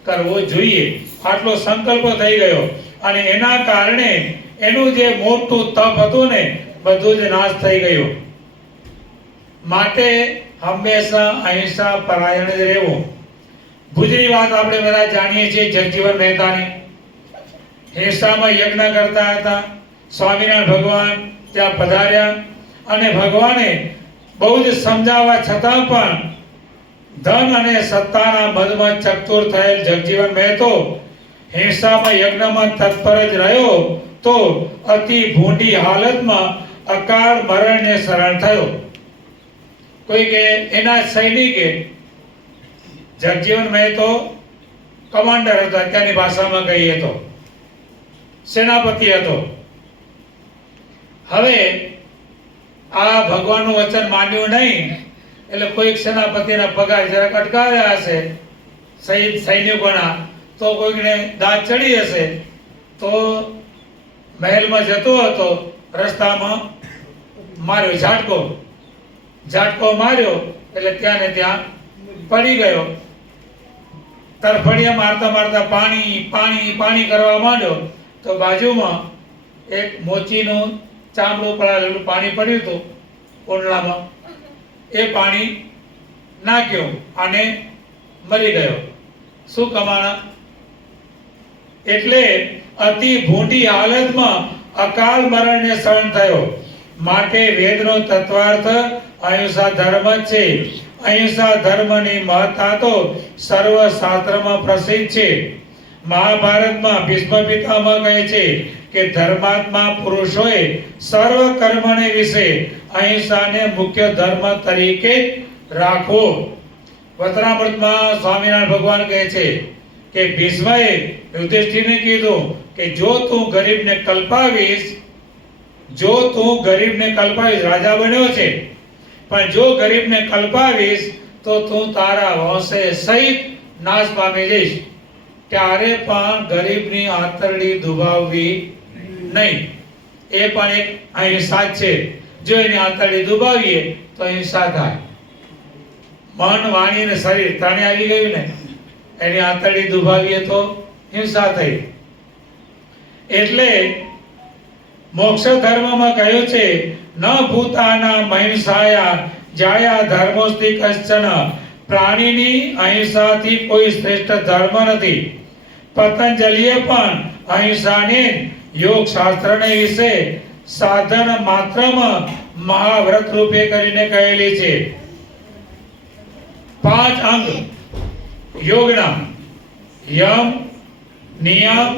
કરવો જોઈએ. આટલો સંકલ્પ થઈ ગયો અને એના કારણે એનું જે મોટું તપ હતું ને બધું જ નાશ થઈ ગયું. માટે હંમેશા અહિંસા પરાયણ જ રહેવું. ભુજની વાત આપણે બધા જાણીએ છીએ, જગજીવન મહેતાની. હિંસામાં યજ્ઞ કરતા હતા. સ્વામિનારાયણ ભગવાન ત્યાં પધાર્યા અને ભગવાને બહુ જ સમજાવવા છતાં પણ ધન અને સત્તાના મદમાં ચકચોર થયેલ જગજીવન મહેતો હિંસામાં યજ્ઞમાં તત્પર જ રહ્યો તો અતિ ભૂંડી હાલતમાં અકાળ મરણને શરણ થયો. કોઈ કે એના સૈનિકે, જગજીવન મહેતો કમાન્ડર હતો, અત્યારની ભાષામાં કહીએ તો સેનાપતિ હતો. હવે આ ભગવાનનું વચન માન્યું નહીં એટલે કોઈક સેનાપતિના પગાર જરાક અટકાવ્યા હશે સૈનિકોના, તો કોઈકને દાંત ચડી હશે, તો મહેલમાં જતો હતો, રસ્તામાં માર્યો ઝાટકો માર્યો એટલે ત્યાં ને ત્યાં પડી ગયો. તરફડિયા મારતા મારતા પાણી કરવા માંડ્યો તો બાજુમાં એક મોચીનું ચામડું પડાવેલું પાણી પડ્યું હતું ઓરડામાં. એ પાણી નાખ્યું અને મરી ગયો. શું કમાણા? એટલે અતિ ભૂંડી હાલતમાં અકાળ મરણને શરણ થયો. માટે વેદનો તત્વાર્થ અહિંસા ધર્મ જ છે. અહિંસા ધર્મની મહત્તા તો સર્વ શાસ્ત્રમાં પ્રસિદ્ધ છે. મહાભારતમાં ભીષ્મ પિતામહ કહે છે કે ધર્માત્મા પુરુષોએ સર્વ કર્મને વિશે અહિંસાને મુખ્ય ધર્મ તરીકે રાખવો. વચનામૃતમાં સ્વામિનારાયણ ભગવાન કહે છે કે ભીષ્મએ યુધિષ્ઠિરને કીધું કે જો તું ગરીબને કલ્પાવીશ, રાજા બન્યો છે, પણ જો ગરીબને કલ્પાવીશ તો તું તારા વંશે સહિત નાશ પામી જઈશ. ત્યારે પણ ગરીબની આંતરડી દુભાવવી નહીં. એ પણ એક અહિંસા જ છે. જો એની આંતરડી દુભાવીએ તો હિંસા થાય. મન, વાણી અને શરીર ત્રણે આવી ગયું ને, એની આંતરડી દુભાવીએ તો હિંસા થઈ. એટલે મોક્ષ ધર્મમાં કહ્યું છે ન ભૂતાના મહિંસાયા જાયા ધર્મોસ્તિ કશ્ચન. પ્રાણીની અહિંસાથી કોઈ શ્રેષ્ઠ ધર્મ નથી. પતંજલિએ પણ અહિંસાને યોગ શાસ્ત્રને વિશે સાધન માત્રમાં મહાવ્રત રૂપે કરીને કહેલી છે. 5 અંગ યોગના: યમ, નિયમ,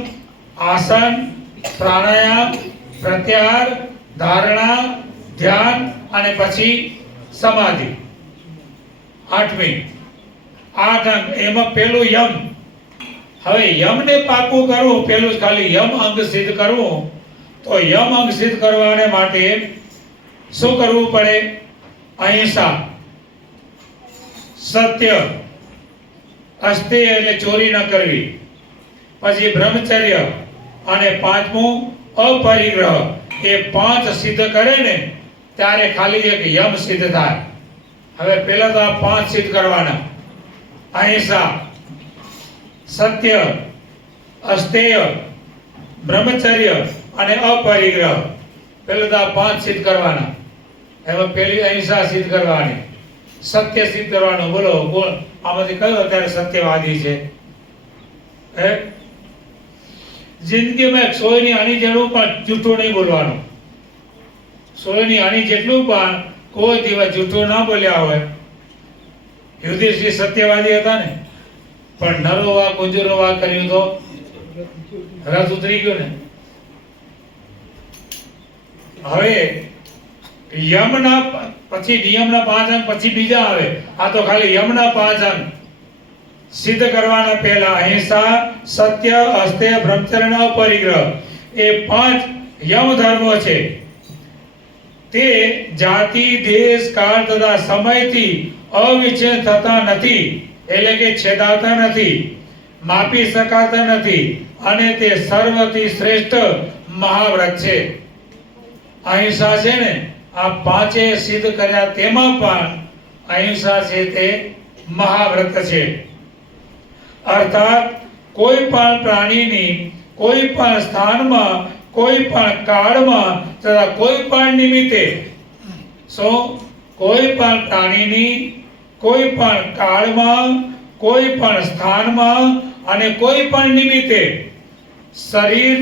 આસન, પ્રાણાયામ, પ્રત્યાહાર, ધારણા, ધ્યાન અને પછી સમાધિ. 8મી 8 અંગ. એમાં પેલું યમ. હવે યમને પાકું કરવું, પેલું ખાલી યમ અંગ સિદ્ધ કરવું, તો યમ અંગ સિદ્ધ કરવાને માટે શું કરવું પડે? અહિંસા, સત્ય, અસ્તેય એટલે ચોરી ન કરવી, પછી બ્રહ્મચર્ય, અને 5મું અપરિગ્રહ. એ 5 સિદ્ધ કરે ને ત્યારે ખાલી એક યમ સિદ્ધ થાય. હવે પહેલા તો આ 5 સિદ્ધ કરવાના: અહિંસા, સત્ય, અસ્તેય, બ્રહ્મચર્ય અને અપરિગ્રહ. પહેલા તો આ 5 સિદ્ધ કરવાના. એમાં પહેલી અહિંસા સિદ્ધ કરવાની, સત્ય સિદ્ધ કરવાનું. બોલો કોણ આમાંથી કયો અત્યારે સત્યવાદી છે? હે, જિંદગીમાં સોયની આની જેટલું પણ જૂઠું નહીં બોલવાનું. સોયની આની જેટલું પણ કોઈ દિવસ જૂઠું ના બોલ્યા હોય. યુધિષ્ઠિર સત્યવાદી હતા ને, પણ નરો વા કુંજરો વા કર્યું તો રથ ઉતરી ગયો ને. હવે યમના પછી નિયમના 5 અંગ, પછી બીજા આવે. આ તો ખાલી યમના 5 અંગ સિદ્ધ કરવાના. પહેલા અહિંસા, સત્ય, અસ્તેય, બ્રહ્મચર્ય, અપરિગ્રહ. એ 5 યમ ધર્મો છે. તે જાતિ, દેશ, કાળ તથા સમયથી અવિચ્છેદ થતા નથી, એટલે કે છેદાતા નથી, માપી શકાતા નથી, અને તે સર્વથી શ્રેષ્ઠ મહાવ્રત છે. અહિંસા છે ને, આ 5 સિદ્ધ કર્યા તેમાં પણ અહિંસા છે તે મહાવ્રત છે. અર્થાત કોઈ પણ પ્રાણીની કોઈ પણ સ્થાનમાં, કોઈ પણ કાળમાં તથા કોઈ પણ નિમિત્તે, કોઈ પણ પ્રાણીની કોઈ પણ કાળમાં, કોઈ પણ સ્થાનમાં અને કોઈ પણ નિમિત્તે શરીર,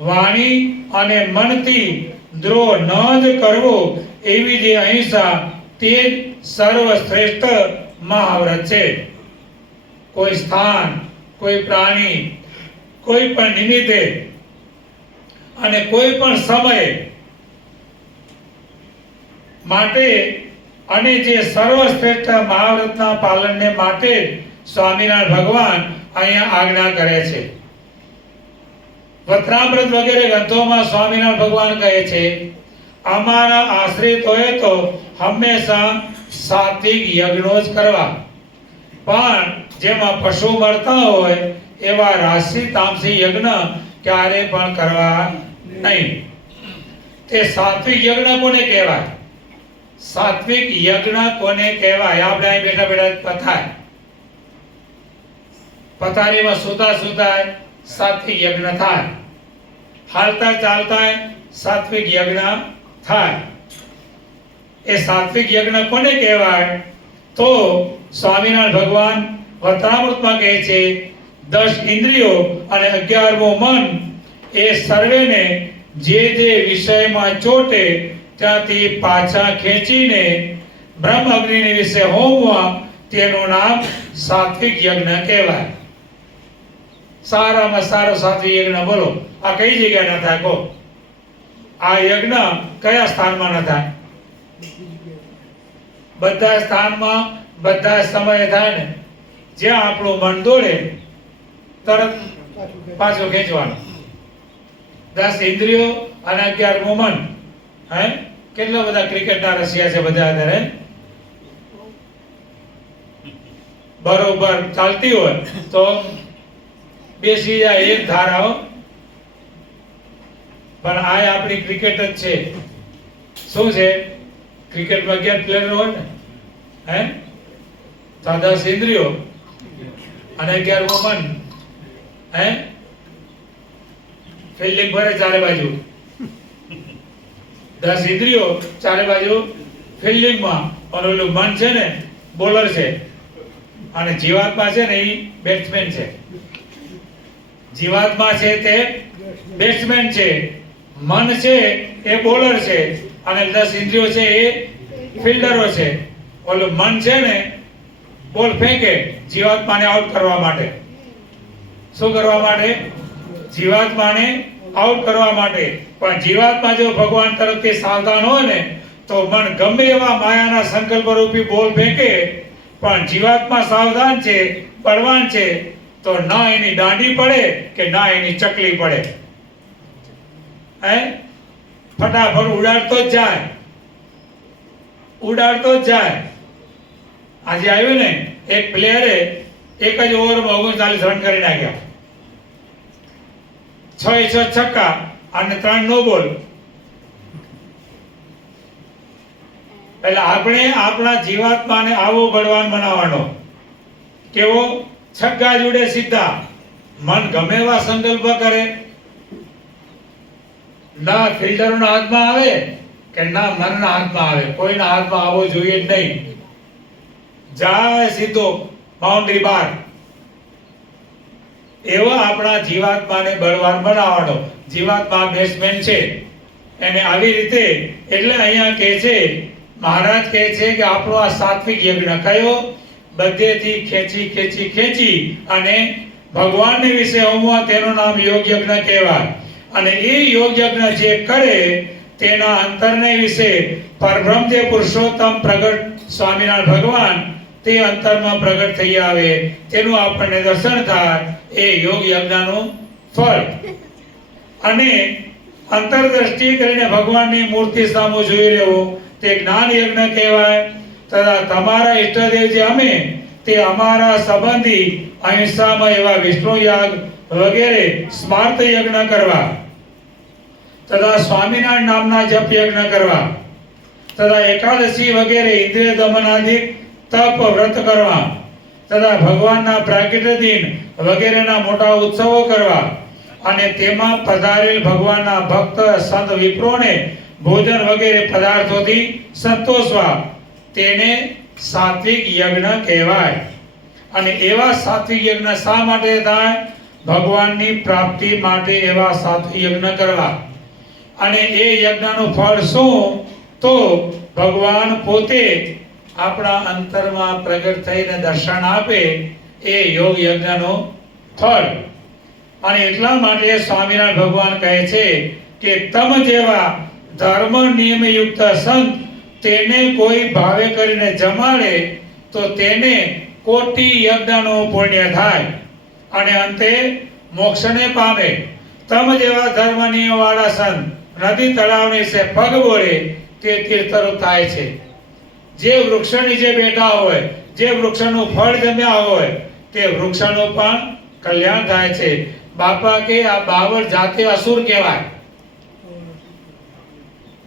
વાણી અને મનથી દ્રોહ ન જ કરવો, એવી જે અહિંસા તે જ સર્વશ્રેષ્ઠ મહાવ્રત છે. કોઈ સ્થાન, કોઈ પ્રાણી, કોઈ પણ નિમિત્તે અને કોઈ પણ સમયે માટે, અને જે સર્વશ્રેષ્ઠ મહાવ્રતના પાલનને માટે સ્વામિનારાયણ ભગવાન અહીંયા આજ્ઞા કરે છે. વચનામૃત વગેરે ગ્રંથોમાં સ્વામિનારાયણ ભગવાન કહે છે, અમારા આશ્રિતોએ તો હંમેશા સાત્વિક યજ્ઞો જ કરવા, પણ જેમાં પશુ મળતા હોય એવા રાજસી તામસી યજ્ઞ ક્યારે પણ કરવા નહીં. તે સાત્વિક યજ્ઞ કોને કહેવાય? સાત્વિક યજ્ઞ કોને કહેવાય? આપણે અહીં બેઠા બેઠા પથાય, પથારીમાં સુતા સુતા સાત્વિક યજ્ઞ થાય, હાલતા ચાલતા સાત્વિક યજ્ઞ થાય. એ સાત્વિક યજ્ઞ કોને કહેવાય? તો સ્વામિનારાયણ ભગવાન વચનામૃતમાં કહે છે, 10 ઇન્દ્રિયો અને 11મું મન એ સર્વેને જે જે વિષયમાં ચોટે ત્યાંથી પાછા ખેંચીને બ્રહ્મ અગ્નિની વિશે હોમવા, તેનું નામ સાત્વિક યજ્ઞ કહેવાય. સારામાં સારો સાત્વિક યજ્ઞ બોલો. આ કઈ જગ્યાએ ન થાય કહો? આ યજ્ઞ કયા સ્થાનમાં ન થાય? બધા સ્થાનમાં બધા સમયે થાય ને. જ્યાં આપણું મન દોડે તરત પાછું ખેંચવાનું. 10 ઇન્દ્રિયો અને 11મું મન. હે, કેટલા બધા ક્રિકેટના રસિયા છે બધા અત્યારે. બરોબર ચાલતી હોય તો બેસી જાય એક ધારાઓ. પણ આ આપણી ક્રિકેટ જ છે. શું છે? ક્રિકેટમાં 11 પ્લેયર હોય ને, હે, તો 10 ઇન્દ્રિયો અને 11મું મન. હે, ફિલ્ડિંગ ભરે ચારે બાજુ. 10 ઇન્દ્રિયો ચારે બાજુ ફિલ્ડિંગમાં, અને ઓલું મન છે ને બોલર છે, અને જીવાત્મા છે ને એ બેટ્સમેન છે. જીવાત્મા છે તે બેટ્સમેન છે, મન છે એ બોલર છે, અને 10 ઇન્દ્રિયો છે એ ફિલ્ડરો છે. ઓલું મન છે ને બોલ ફેંકે જીવાત્માને આઉટ કરવા માટે. શું કરવા માટે? જીવાત્માને આઉટ કરવા માટે. પણ જીવાત્મા જો ભગવાન તરફથી સાવધાન હોય ને તો મન ગમે એવા માયાના સંકલ્પ રૂપી બોલ ફેંકે, પણ જીવાત્મા સાવધાન છે, બળવાન છે, તો ના એની દાંડી પડે કે ના એની ચકલી પડે. હે, ફટાફટ ઉડાડતો જ જાય, ઉડાડતો જ જાય. આજે આવ્યું ને એક પ્લેયરે એક જ ઓવરમાં 39 રન કરી નાખ્યા. 6 છક્કા અને 3 નો બોલ. એટલે આપણે આપણા જીવાત્માને આવો બળવાન બનાવવાનો. કેવો? છગ્ગા જોડે સીધા. મન ગમે એવા સંકલ્પ કરે, ના ફિલ્ડરના હાથમાં આવે કે ના મનના હાથમાં આવે. કોઈના હાથમાં આવવો જોઈએ જ નહીં. જાય સીધો બાઉન્ડ્રી બાર. એવા આપણા જીવાત્માને બળવાન બનાવવાનો. જીવાત્મા બેટ્સમેન છે, એને આવી રીતે. એટલે અહીંયા કહે છે, મહારાજ કહે છે કે આપણો આ સાત્વિક યજ્ઞ કયો? બધેથી ખેંચી ખેંચી ખેંચી અને ભગવાનને વિશે હોમવા, તેનું નામ યોગ યજ્ઞ કહેવાય. અને એ યોગ યજ્ઞ જે કરે તેના અંતરને વિશે પરબ્રહ્મ જે પુરુષોત્તમ પ્રગટ સ્વામિનારાયણ ભગવાન તે અંતરમાં પ્રગટ થઈ આવે, તેનું આપણને દર્શન થાય. એ યોગ યજ્ઞનું ફળ. અને અંતરદ્રષ્ટિ કરીને ભગવાનની મૂર્તિ સામે જોઈ રહેવું તે જ્ઞાન યજ્ઞ કહેવાય. તથા તમારા ઈષ્ટદેવ જે અમે તે અમારા સંબંધી અહિંસામાં એવા વિષ્ણુ યાગ વગેરે સ્માર્ત યજ્ઞ કરવા, તથા સ્વામિનારાયણ નામના જપ યજ્ઞ કરવા, તથા એકાદશી વગેરે ઇન્દ્રિય દમનાદિક તપ વ્રત કરવા, તથા ભગવાનના પ્રાગટ્ય દિન વગેરેના મોટા ઉત્સવો કરવા, અને તેમાં પધારેલ ભગવાનના ભક્ત સંત વિપ્રોને ભોજન વગેરે પદાર્થોથી સંતોષવા, તેને સાત્વિક યજ્ઞ કહેવાય. અને એવા સાત્વિક યજ્ઞ શા માટે થાય? ભગવાનની પ્રાપ્તિ માટે એવા સાત્વિક યજ્ઞ કરવા. અને એ યજ્ઞનું ફળ શું? તો ભગવાન પોતે આપણા અંતરમાં પ્રગટ થઈને દર્શન આપે, એ યોગ યજ્ઞનું ફળ. અને એટલા માટે સ્વામિનારાયણ ભગવાન કહે છે કે તમ જેવા ધર્મ નિયમયુક્ત સંત તેને કોઈ ભાવે કરીને જમાડે તો તેને કોટી યજ્ઞનું પુણ્ય થાય અને અંતે મોક્ષને પામે. તમ જેવા ધર્મ નિયમવાળા સંત નદી તળાવની સે પગ બોળે તે તીર્થરૂપ થાય છે. જે વૃક્ષ નીચે બેઠા હોય, જે વૃક્ષનું ફળ જમ્યા હોય, તે વૃક્ષનું પણ કલ્યાણ થાય છે. બાપા કે આ બાવળ જાતે અસુર કહેવાય.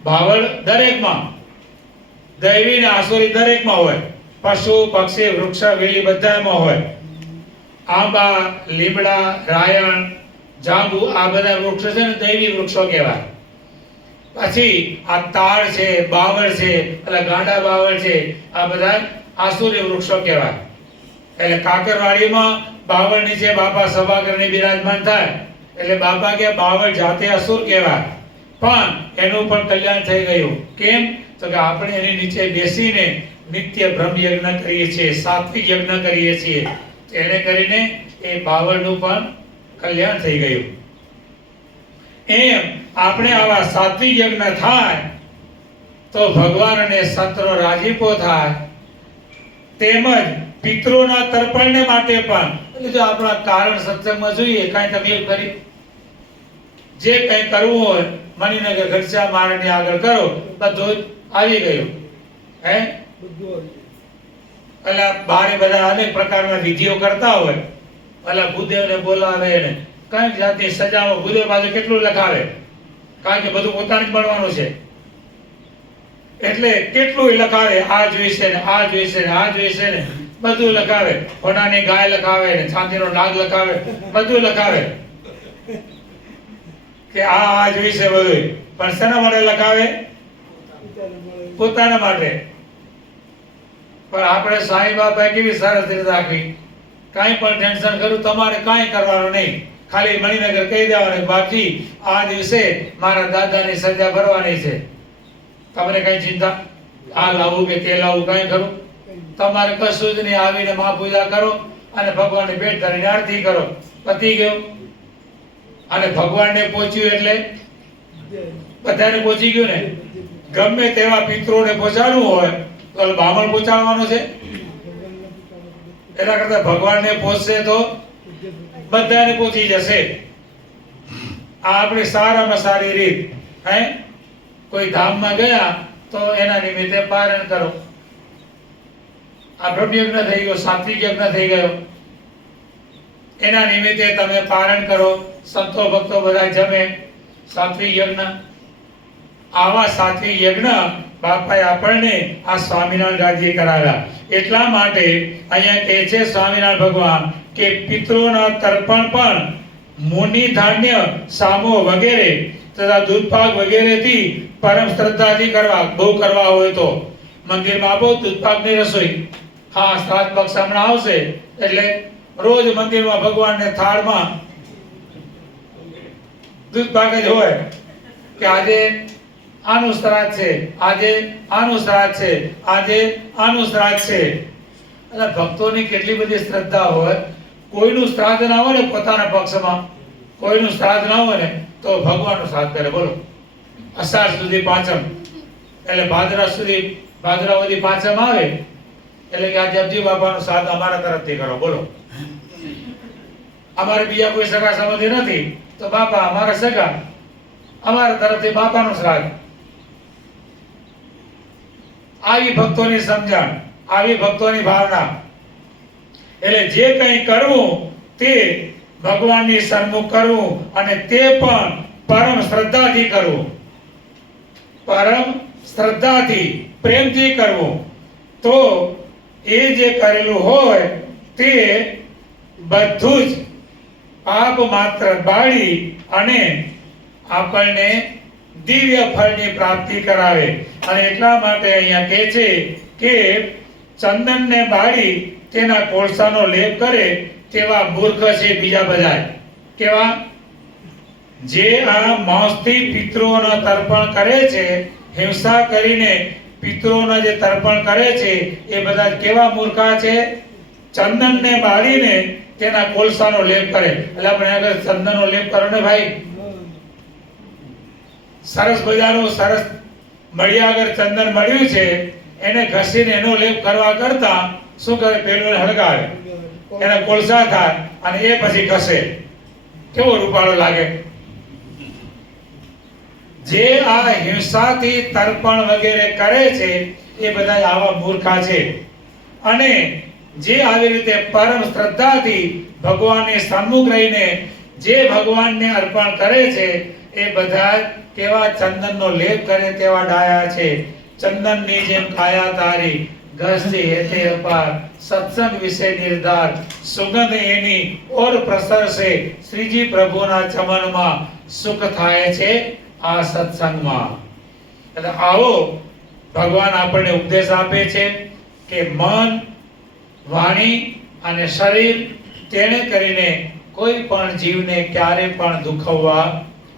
બાવળ દરેકમાં, દૈવી ને આસુરી દરેકમાં હોય. પશુ પક્ષી વૃક્ષ વેલી બધામાં હોય. આંબા, લીમડા, રાયણ, જાંબુ આ બધા વૃક્ષો છે ને દૈવી વૃક્ષો કહેવાય. પછી આ તાળ છે, બાવળ છે, એટલે ગાંડા બાવળ છે, આ બધા આસુરી વૃક્ષો કહેવાય. એટલે કાકરવાડીમાં બાવળ નીચે બાપા સભા કરીને બિરાજમાન થાય એટલે બાપા કે બાવળ જાતે અસુર કહેવાય. પણ એનું પણ કલ્યાણ થઈ ગયું. કેમ? તો કે આપણે એની નીચે બેસીને નિત્ય બ્રહ્મ યજ્ઞ કરીએ છીએ, સાત્વિક યજ્ઞ કરીએ છીએ. એને કરીને એ બાવળનું પણ કલ્યાણ થઈ ગયું. એમ આપણે આવા સાત્વિક યજ્ઞ થાય તો ભગવાન અને સંતનો રાજીપો થાય. તેમજ પિતૃના તર્પણને માટે પણ, એટલે જો આપણા કારણ સત્સંગમાં જોઈએ, કાંઈ તકલીફ કરી જે કંઈ કરવું હોય મણિનગર ઘનશ્યામ મહારાજની આગળ કરો, બધું જ આવી ગયું. હે એટલે બારે બધા અનેક પ્રકારના વિધિઓ કરતા હોય, એટલે ભૂદેવને બોલાવે ને કઈ જાતની સજાઓ, ભૂદેવ પાસે કેટલું લખાવે, કારણ કે બધું પોતાને જ મળવાનું છે એટલે કેટલું લખાવે, આ જોઈશે ને આ જોઈશે ને આ જોઈશે ને બધું લખાવે. હોનાની ગાય લખાવે ને ચાંદીનો નાગ લખાવે, બધું લખાવે કે આ જોઈશે બધું. પણ શેના માટે લખાવે? પોતાના માટે. પણ આપણે સાંઈ બાપા કેવી સરસ રીતે રાખી, કાંઈ પણ ટેન્શન કરું તમારે કાંઈ કરવાનું નહીં, ખાલી મણિનગર કહી દેવાનું બાપજી આ દિવસે મારા દાદાની સજા ભરવાની છે, તમને કઈ ચિંતા, આ લાવવું કે તે લાવવું કઈ કરું, તમારે કશું જ નહીં. આવીને મા પૂજા કરો અને ભગવાનની ભેટ કરીને આરતી કરો, પતી ગયું. અને ભગવાનને પહોંચ્યું એટલે બધાને પહોંચી ગયું ને. ગમે તેવા પિતૃઓને પહોંચાડવું હોય તો બ્રાહ્મણ પહોંચાડવાનો છે, એના કરતા ભગવાનને પહોંચશે તો બધાને પહોંચી જશે. આ આપણી સારામાં સારી રીત. હે કોઈ ધામમાં ગયા તો એના નિમિત્તે પારણ કરો. આ બ્રહ્મ યજ્ઞ થઈ ગયો, સાત્વિક યજ્ઞ થઈ ગયો, એના નિમિત્તે તમે પારણ કરો, સંતો ભક્તો બધા જમે, સાત્વિક યજ્ઞ. આવા સાત્વિક યજ્ઞ બાપાએ આપણને આ સ્વામિનારાયણ ગાદી કરાવ્યા. એટલા માટે અહીંયા કહે છે સ્વામિનારાયણ ભગવાન કે પિતૃના તર્પણ પણ મુનિ ધાન્ય સામો વગેરે તથા દૂધપાક વગેરેથી પરમ શ્રદ્ધાથી કરવા. બહુ કરવા હોય તો મંદિરમાં આપો દૂધપાકની રસોઈ. હા, શ્રાદ્ધ પક્ષ હમણાં આવશે એટલે રોજ મંદિરમાં ભગવાનને થાળમાં દૂધપાક જ હોય કે આજે આનું શ્રાદ્ધ છે, આજે આનું શ્રાદ્ધ છે, આજે આનું શ્રાદ્ધ છે. એટલે ભક્તોની કેટલી બધી શ્રદ્ધા હોય. કોઈનું શ્રાદ્ધ ના હોય ને પોતાના પક્ષમાં, કોઈનું શ્રાદ્ધ ના હોય ને તો ભગવાનનું શ્રાદ્ધ કરે. બોલો, અષાઢ સુધી પાંચમ એટલે ભાદરા સુધી, ભાદરા સુધી પાંચમ આવે એટલે કે આ જપજી બાપાનું શ્રાદ્ધ અમારા તરફથી કરો. બોલો, અમારે બીજા કોઈ સગા સંબંધી નથી તો બાપા અમારા સગા, અમારા તરફથી બાપાનું શ્રાદ્ધ. આવી ભક્તોની સમજણ, આવી ભક્તોની ભાવના. એટલે જે કંઈ કરવું તે ભગવાનની સન્મુખ કરવું અને તે પણ પરમ શ્રદ્ધાથી કરવું, પરમ શ્રદ્ધાથી પ્રેમથી કરવું. તો એ જે કરેલું હોય તે બધું જ પાપ માત્ર બાળી અને આપણને દિવ્ય ફળની પ્રાપ્તિ કરાવે. અને એટલા માટે અહીંયા કહે છે કે ચંદનને બાળી તેના કોળસાનો લેપ કરે તેવા મૂર્ખ છે બીજા બધા. કેવા? જે આ માંસથી પિતૃઓના તર્પણ કરે છે, હિંસા કરીને પિતૃઓના જે તર્પણ કરે છે એ બધા કેવા મૂર્ખા છે? ચંદનને બાળીને તેના કોલસાનો લેપ કરે. એટલે આપણે આગળ ચંદનનો લેપ કરો ને ભાઈ, સરસ મજાનું સરસ મળ્યા આગળ ચંદન મળ્યું છે એને ઘસીને એનો લેપ કરવા કરતા શું કરે? પેલું હળગાવે, એને કોલસા થાય અને એ પછી ઘસે. કેવો રૂપાળો લાગે. જે આ હિંસાથી તર્પણ વગેરે કરે છે એ બધા આવા મૂર્ખા છે. અને જે આવી રીતે પરમ શ્રદ્ધાથી ભગવાનને સન્મુખ રહીને જે ભગવાનને અર્પણ કરે છે એ બધા કેવા? ચંદનનો લેપ કરે તેવા ડાયા છે. ચંદનની જેમ કાયા તારી, ઘસતી હેતે અપાર, સત્સંગ વિશે નિર્ધાર, સુગંધ એની ઓર પ્રસરશે, શ્રીજી પ્રભુના ચમનમાં સુખ થાય છે આ સત્સંગમાં. એટલે આવો ભગવાન આપણને ઉપદેશ આપે છે કે મન, વાણી અને શરીર તેને કરીને કોઈ પણ જીવને ક્યારે પણ દુખવવા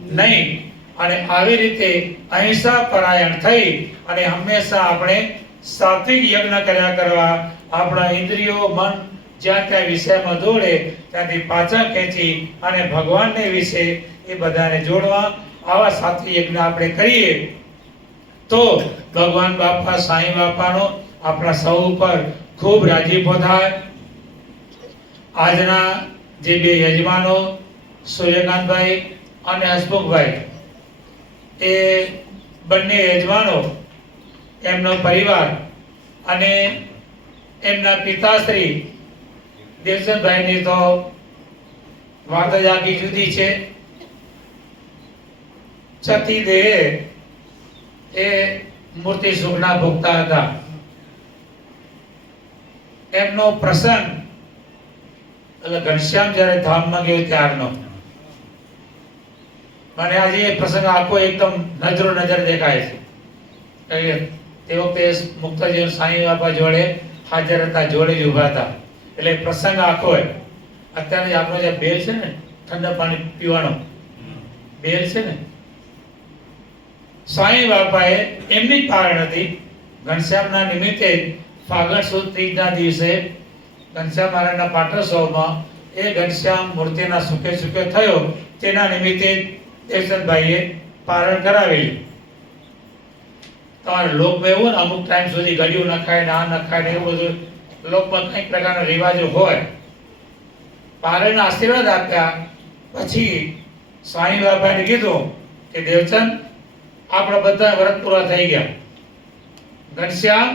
નહીં. અને આવી રીતે અહિંસા પરાયણ થઈ અને હંમેશા આપણે સાત્વિક યજ્ઞ કર્યા કરવા, આપણા ઇન્દ્રિયો મન જ્યાં ત્યાં વિષયમાં દોડે ત્યાંથી પાછા ખેંચી અને ભગવાનને વિશે એ બધાને જોડવા, આવા સાત્વિક યજ્ઞ આપણે કરીએ તો ભગવાન બાપા સાંઈ બાપાનો આપણા સૌ ઉપર ખૂબ રાજીપો થાય. આજના જે બે યજમાનો સૂર્યકાંતભાઈ અને હસમુખભાઈ, એ બંને યજમાનો, એમનો પરિવાર અને એમના પિતાશ્રી દેવચંદભાઈની તો વાત જ આખી જુદી છે. છતી દેહ એ મૂર્તિ સુખના ભોગતા હતા. એમનો પ્રસંગ એટલે ઘનશ્યામ જ્યારે ધામમાં ગયો ત્યારનો, મને આજે એ પ્રસંગ આખો એકદમ નજરો નજર દેખાય છે. તે વખતે મુક્તજીવન સાંઈ બાપા જોડે હાજર હતા, જોડે જ ઊભા હતા. એટલે પ્રસંગ આખો અત્યારે આપણો જે બેલ છે ને, ઠંડા પાણી પીવાનો બેલ છે ને, સાંઈ બાપાએ એમની પારણ હતી. ઘનશ્યામના નિમિત્તે ફાગણ સુદ ત્રીજના દિવસે ઘનશ્યામ મહારાજના પાટોત્સવમાં એ ઘનશ્યામ મૂર્તિના સુખે સુખે થયો, તેના નિમિત્તે દેવચંદભાઈએ પારણ કરાવેલી. તમારે લોકમાં એવું ને, અમુક ટાઈમ સુધી ગળ્યું નખાય ને આ નખાય ને એવું બધું લોકમાં કંઈક પ્રકારના રિવાજો હોય. પારણના આશીર્વાદ આપ્યા પછી સાંઈ બાપાએ કીધું કે દેવચંદ, આપણા બધા વ્રત પૂરા થઈ ગયા. ઘનશ્યામ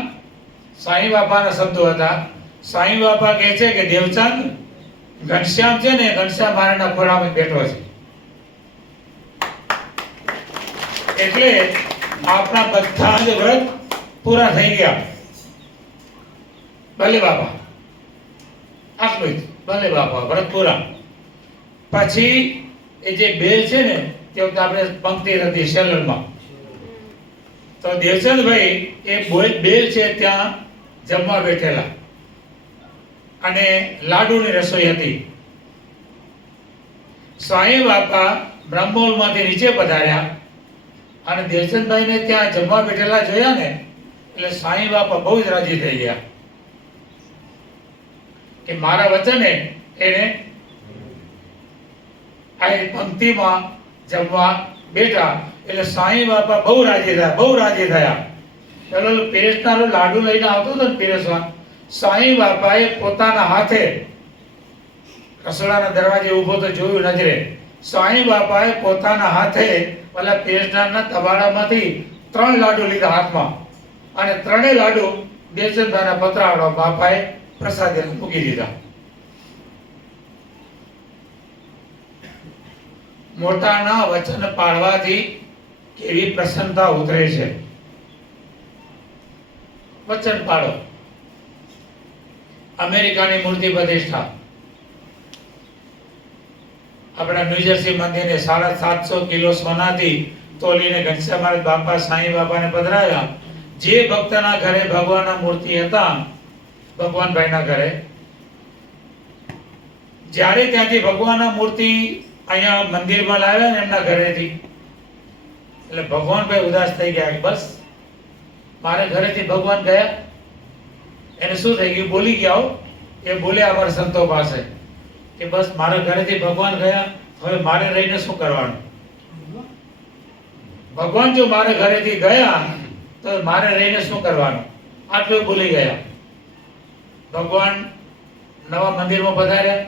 સાંઈ બાપાના શબ્દો હતા. સાંઈ બાપા કહે છે કે દેવચંદ, ઘનશ્યામ છે ને, ઘનશ્યામ મહારાજના ખોળામાં બેઠો છે, એટલે આપણા બધા જ વ્રત પૂરા થઈ ગયા. ભલે બાપા, આટલું જ, ભલે બાપા, વ્રત પૂરા. પછી એ જે બેલ છે ને, તે વખતે આપણે પંક્તિ હતી શેલરમાં, તો દેવચંદભાઈ એ બેલ છે ત્યાં જમવા બેઠેલા અને લાડુની રસોઈ હતી. સાંઈ બાપા બ્રહ્મોલમાંથી નીચે પધાર્યા અને દેવચંદભાઈને ત્યાં જમવા બેઠેલા જોયા ને, એટલે સાંઈ બાપા બહુ જ રાજી થઈ ગયા કે મારા વચને એને આ પંક્તિમાં જમવા બેઠા. એટલે સાંઈ બાપા બહુ રાજી થયા, બહુ રાજી થયા. પેલો પીરસનારો લાડુ લઈને આવતો હતો ને પીરસવા, સાંઈ બાપાએ પોતાના હાથે રસોડાના દરવાજે ઊભો તો જોયું નજરે. સાંઈ બાપાએ પોતાના હાથે પેલા પીરસનારના તબાડામાંથી 3 લાડુ લીધા હાથમાં અને 3 લાડુ દેવચંદભાઈના પતરાવડા બાપાએ પ્રસાદે મૂકી દીધા. મોટાના વચન પાળવાથી કેવી પ્રસન્નતા ઉતરે છે. વચન પાળો. અમેરિકાની મૂર્તિ પ્રતિષ્ઠા, આપણા ન્યુજર્સી મંદિરને 750 કિલો સોનાથી તોલીને ઘનશ્યામ મહારાજ બાપા સાંઈ બાપાને પધરાવ્યા. જે ભક્તના ઘરે ભગવાનના મૂર્તિ હતા, ભગવાનભાઈના ઘરે, જ્યારે ત્યાંથી ભગવાનના મૂર્તિ અહીંયા મંદિરમાં લાવ્યા ને એમના ઘરેથી, એટલે ભગવાનભાઈ ઉદાસ થઈ ગયા કે બસ મારે ઘરેથી ભગવાન ગયા. એને શું થઈ ગયું, બોલી ગયા હો. એ બોલ્યા અમારા સંતો પાસે કે બસ મારા ઘરેથી ભગવાન ગયા, હવે મારે રહીને શું કરવાનું? ભગવાન જો મારા ઘરેથી ગયા તો મારે રહીને શું કરવાનું? આટલું ભૂલી ગયા. ભગવાન નવા મંદિરમાં પધાર્યા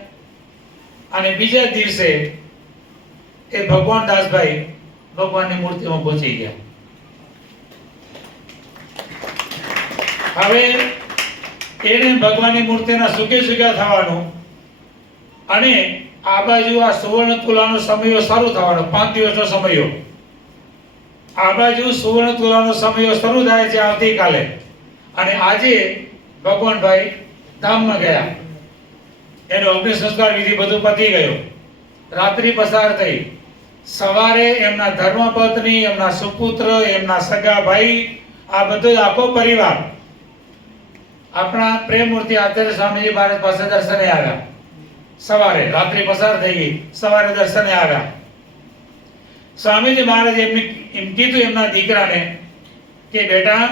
અને બીજા દિવસે એ ભગવાન દાસભાઈ ભગવાનની મૂર્તિમાં પહોંચી ગયા. હવે એને ભગવાનની મૂર્તિના સુકે સુક્યા થવાનું અને આ બાજુ આ સુવર્ણ તુલાનો સમયો શરૂ થવાનો, 5 દિવસનો સમયો. આ બાજુ સુવર્ણ તુલાનો સમયો શરૂ થાય છે આવતીકાલે, અને આજે ભગવાનભાઈ ધામમાં ગયા. એનો અગ્નિ સંસ્કાર વિધિ બધું પતી ગયો. રાત્રિ પસાર થઈ. સવારે એમના ધર્મપત્ની, એમના સુપુત્ર, એમના સગા ભાઈ, આ બધો આખો પરિવાર આપણા પ્રેમમૂર્તિ આચાર્ય સ્વામીજી મહારાજ પાસે દર્શને આવ્યા. સવારે રાત્રિ પસાર થઈ ગઈ, સવારે દર્શને આવ્યા. સ્વામીજી મહારાજ એમને એમ કીધું એમના દીકરાને કે બેટા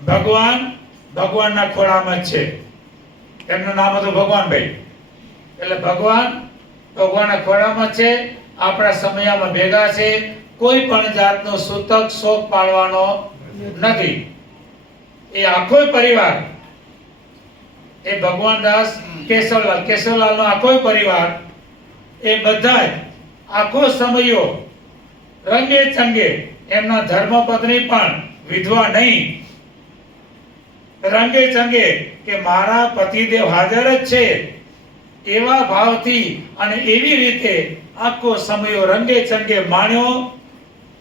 ભગવાનના ખોળામાં જ છે. એમનું નામ હતું ભગવાનભાઈ. એટલે ભગવાનના ખોળામાં જ છે. આપણા સમયમાં ભેગા છે. કોઈ પણ જાતનો સૂતક શોક પાડવાનો નથી. એ આખો પરિવાર, એ ભગવાનદાસ કેશવલાલનો આખો પરિવાર, એ બધા જ આખો સમયો રંગે ચંગે, એમના ધર્મપત્ની પણ વિધવા નહીં, રંગે ચંગે કે મારા પતિદેવ હાજર જ છે એવા ભાવથી અને એવી રીતે આખો સમયો રંગે ચંગે માણ્યો,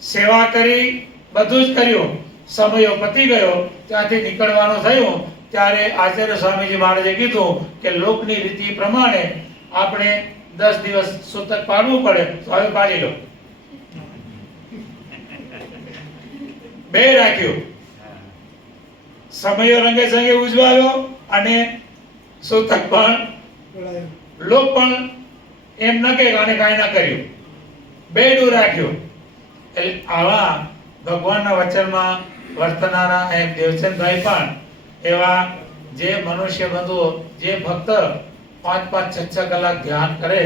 સેવા કરી, બધું જ કર્યું. સમયો પતી ગયો, ત્યાંથી નીકળવાનું થયું ત્યારે આચાર્ય સ્વામીજી મહારાજે કીધું કે લોકની રીતિ પ્રમાણે આપણે 10 દિવસ સૂતક પાડવું પડે, તો હવે પાડી લો. બે રાખ્યું, સમયો રંગે ચંગે ઉજવાયો અને સૂતક પણ લોક પણ એમ ન કે આને કાંઈ ના કર્યું, બેડું રાખ્યું. એટલે આવા ભગવાનના વચનમાં વર્તનારા એમ દેવચંદભાઈ પણ એવા જે મનુષ્ય બંધુઓ, જે ભક્ત 5-5, 6-6 કલાક ધ્યાન કરે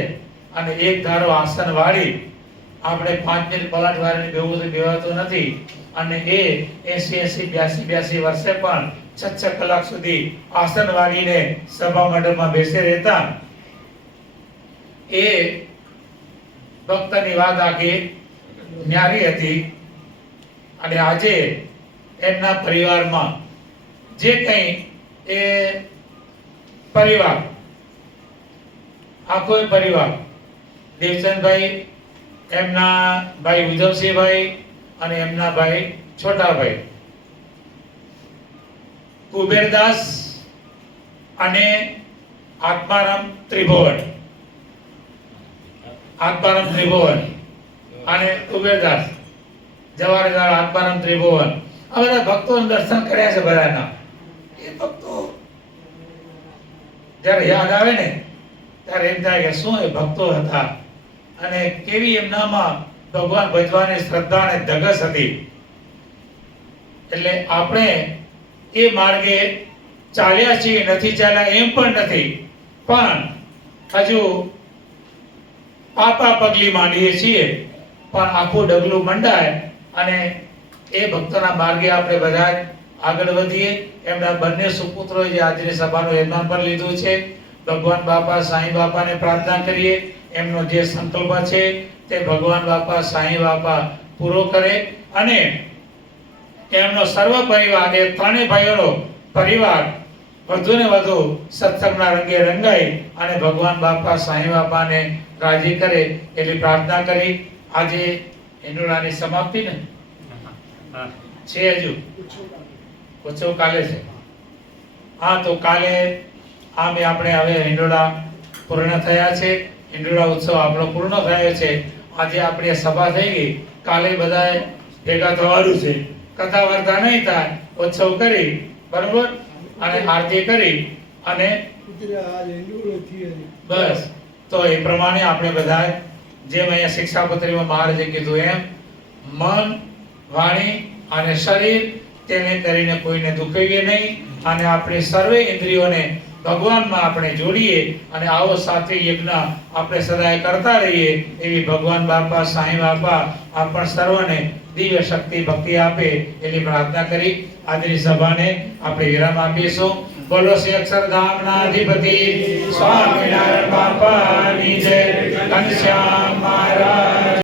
અને એક ધારો આસન વાળી, આપણે 5 મિનિટ પલટ વાળીને બેવું તો બેવાતું નથી, અને એ 80-82 વર્ષે પણ 6-6 કલાક સુધી આસન વાળીને સભા મંડપમાં બેસી રહેતા. એ ભક્તની વાત આખી ન્યારી હતી. અને આજે એમના પરિવારમાં જે કંઈ એ પરિવાર, આખો પરિવાર, દેવચંદભાઈ, એમના ભાઈ ઉધવસિંહભાઈ અને એમના ભાઈ છોટાભાઈ, કુબેરદાસ અને આત્મારામ ત્રિભુવન અને કુબેરદાસ જવાહરલાલ આત્મારામ ત્રિભુવન, આ બધા ભક્તોના દર્શન કર્યા છે બધાના. એ ભક્તો જ્યારે યાદ આવે ને ત્યારે એમ થાય કે શું એ ભક્તો હતા અને કેવી એમનામાં ભગવાન ભજવાની શ્રદ્ધા અને ધગસ હતી. એટલે આપણે એ માર્ગે ચાલ્યા છીએ, નથી ચાલ્યા એમ પણ નથી, પણ હજુ પાપા પગલી માંડીએ છીએ. પણ આખું ડગલું મંડાય અને એ ભક્તોના માર્ગે આપણે બધા આગળ વધીએ. એમના બંને સુપુત્રોએ જે આજની સભાનું યજમાન પણ લીધું છે, ભગવાન બાપા સાંઈ બાપાને પ્રાર્થના કરીએ એમનો જે સંકલ્પ છે તે ભગવાન બાપા સાંઈ બાપા પૂરો કરે અને એમનો સર્વ પરિવાર, એ ત્રણેય ભાઈઓનો પરિવાર વધુ ને વધુ સત્સંગના રંગે રંગાય અને ભગવાન બાપા સાંઈ બાપાને રાજી કરે એટલી પ્રાર્થના કરી. આજે હિંડોળાની સમાપ્તિ ને છે, હજુ ઓછો કાલે છે. હા, તો કાલે આમે આપણે હવે હિંડોળા પૂર્ણ થયા છે, હિંડોળા ઉત્સવ આપણો પૂર્ણ થયો છે. આજે આપણી સભા થઈ ગઈ, કાલે બધાએ ભેગા થવાનું છે. કથા વાર્તા નહીં થાય, ઉત્સવ કરી બરોબર અને આરતી કરી અને બસ. તો એ પ્રમાણે આપણે બધા જેમ અહીંયા શિક્ષાપત્રીમાં મહારાજે કીધું એમ મન, વાણી અને શરીર તેને કરીને કોઈને દુખાવીએ નહીં અને આપણી સર્વે ઇન્દ્રિયોને ભગવાનમાં આપણે જોડીએ અને આવો સાથે યજ્ઞ આપણે સદાય કરતા રહીએ એવી ભગવાન બાપા સાંઈ બાપા આપણ સર્વને દિવ્ય શક્તિ ભક્તિ આપે એની પ્રાર્થના કરી આજની સભાને આપણે વિરામ આપીશું. બોલો શ્રી અક્ષરધામના અધિપતિ સ્વામિનારાયણ બાપાની જય. ઘનશ્યામ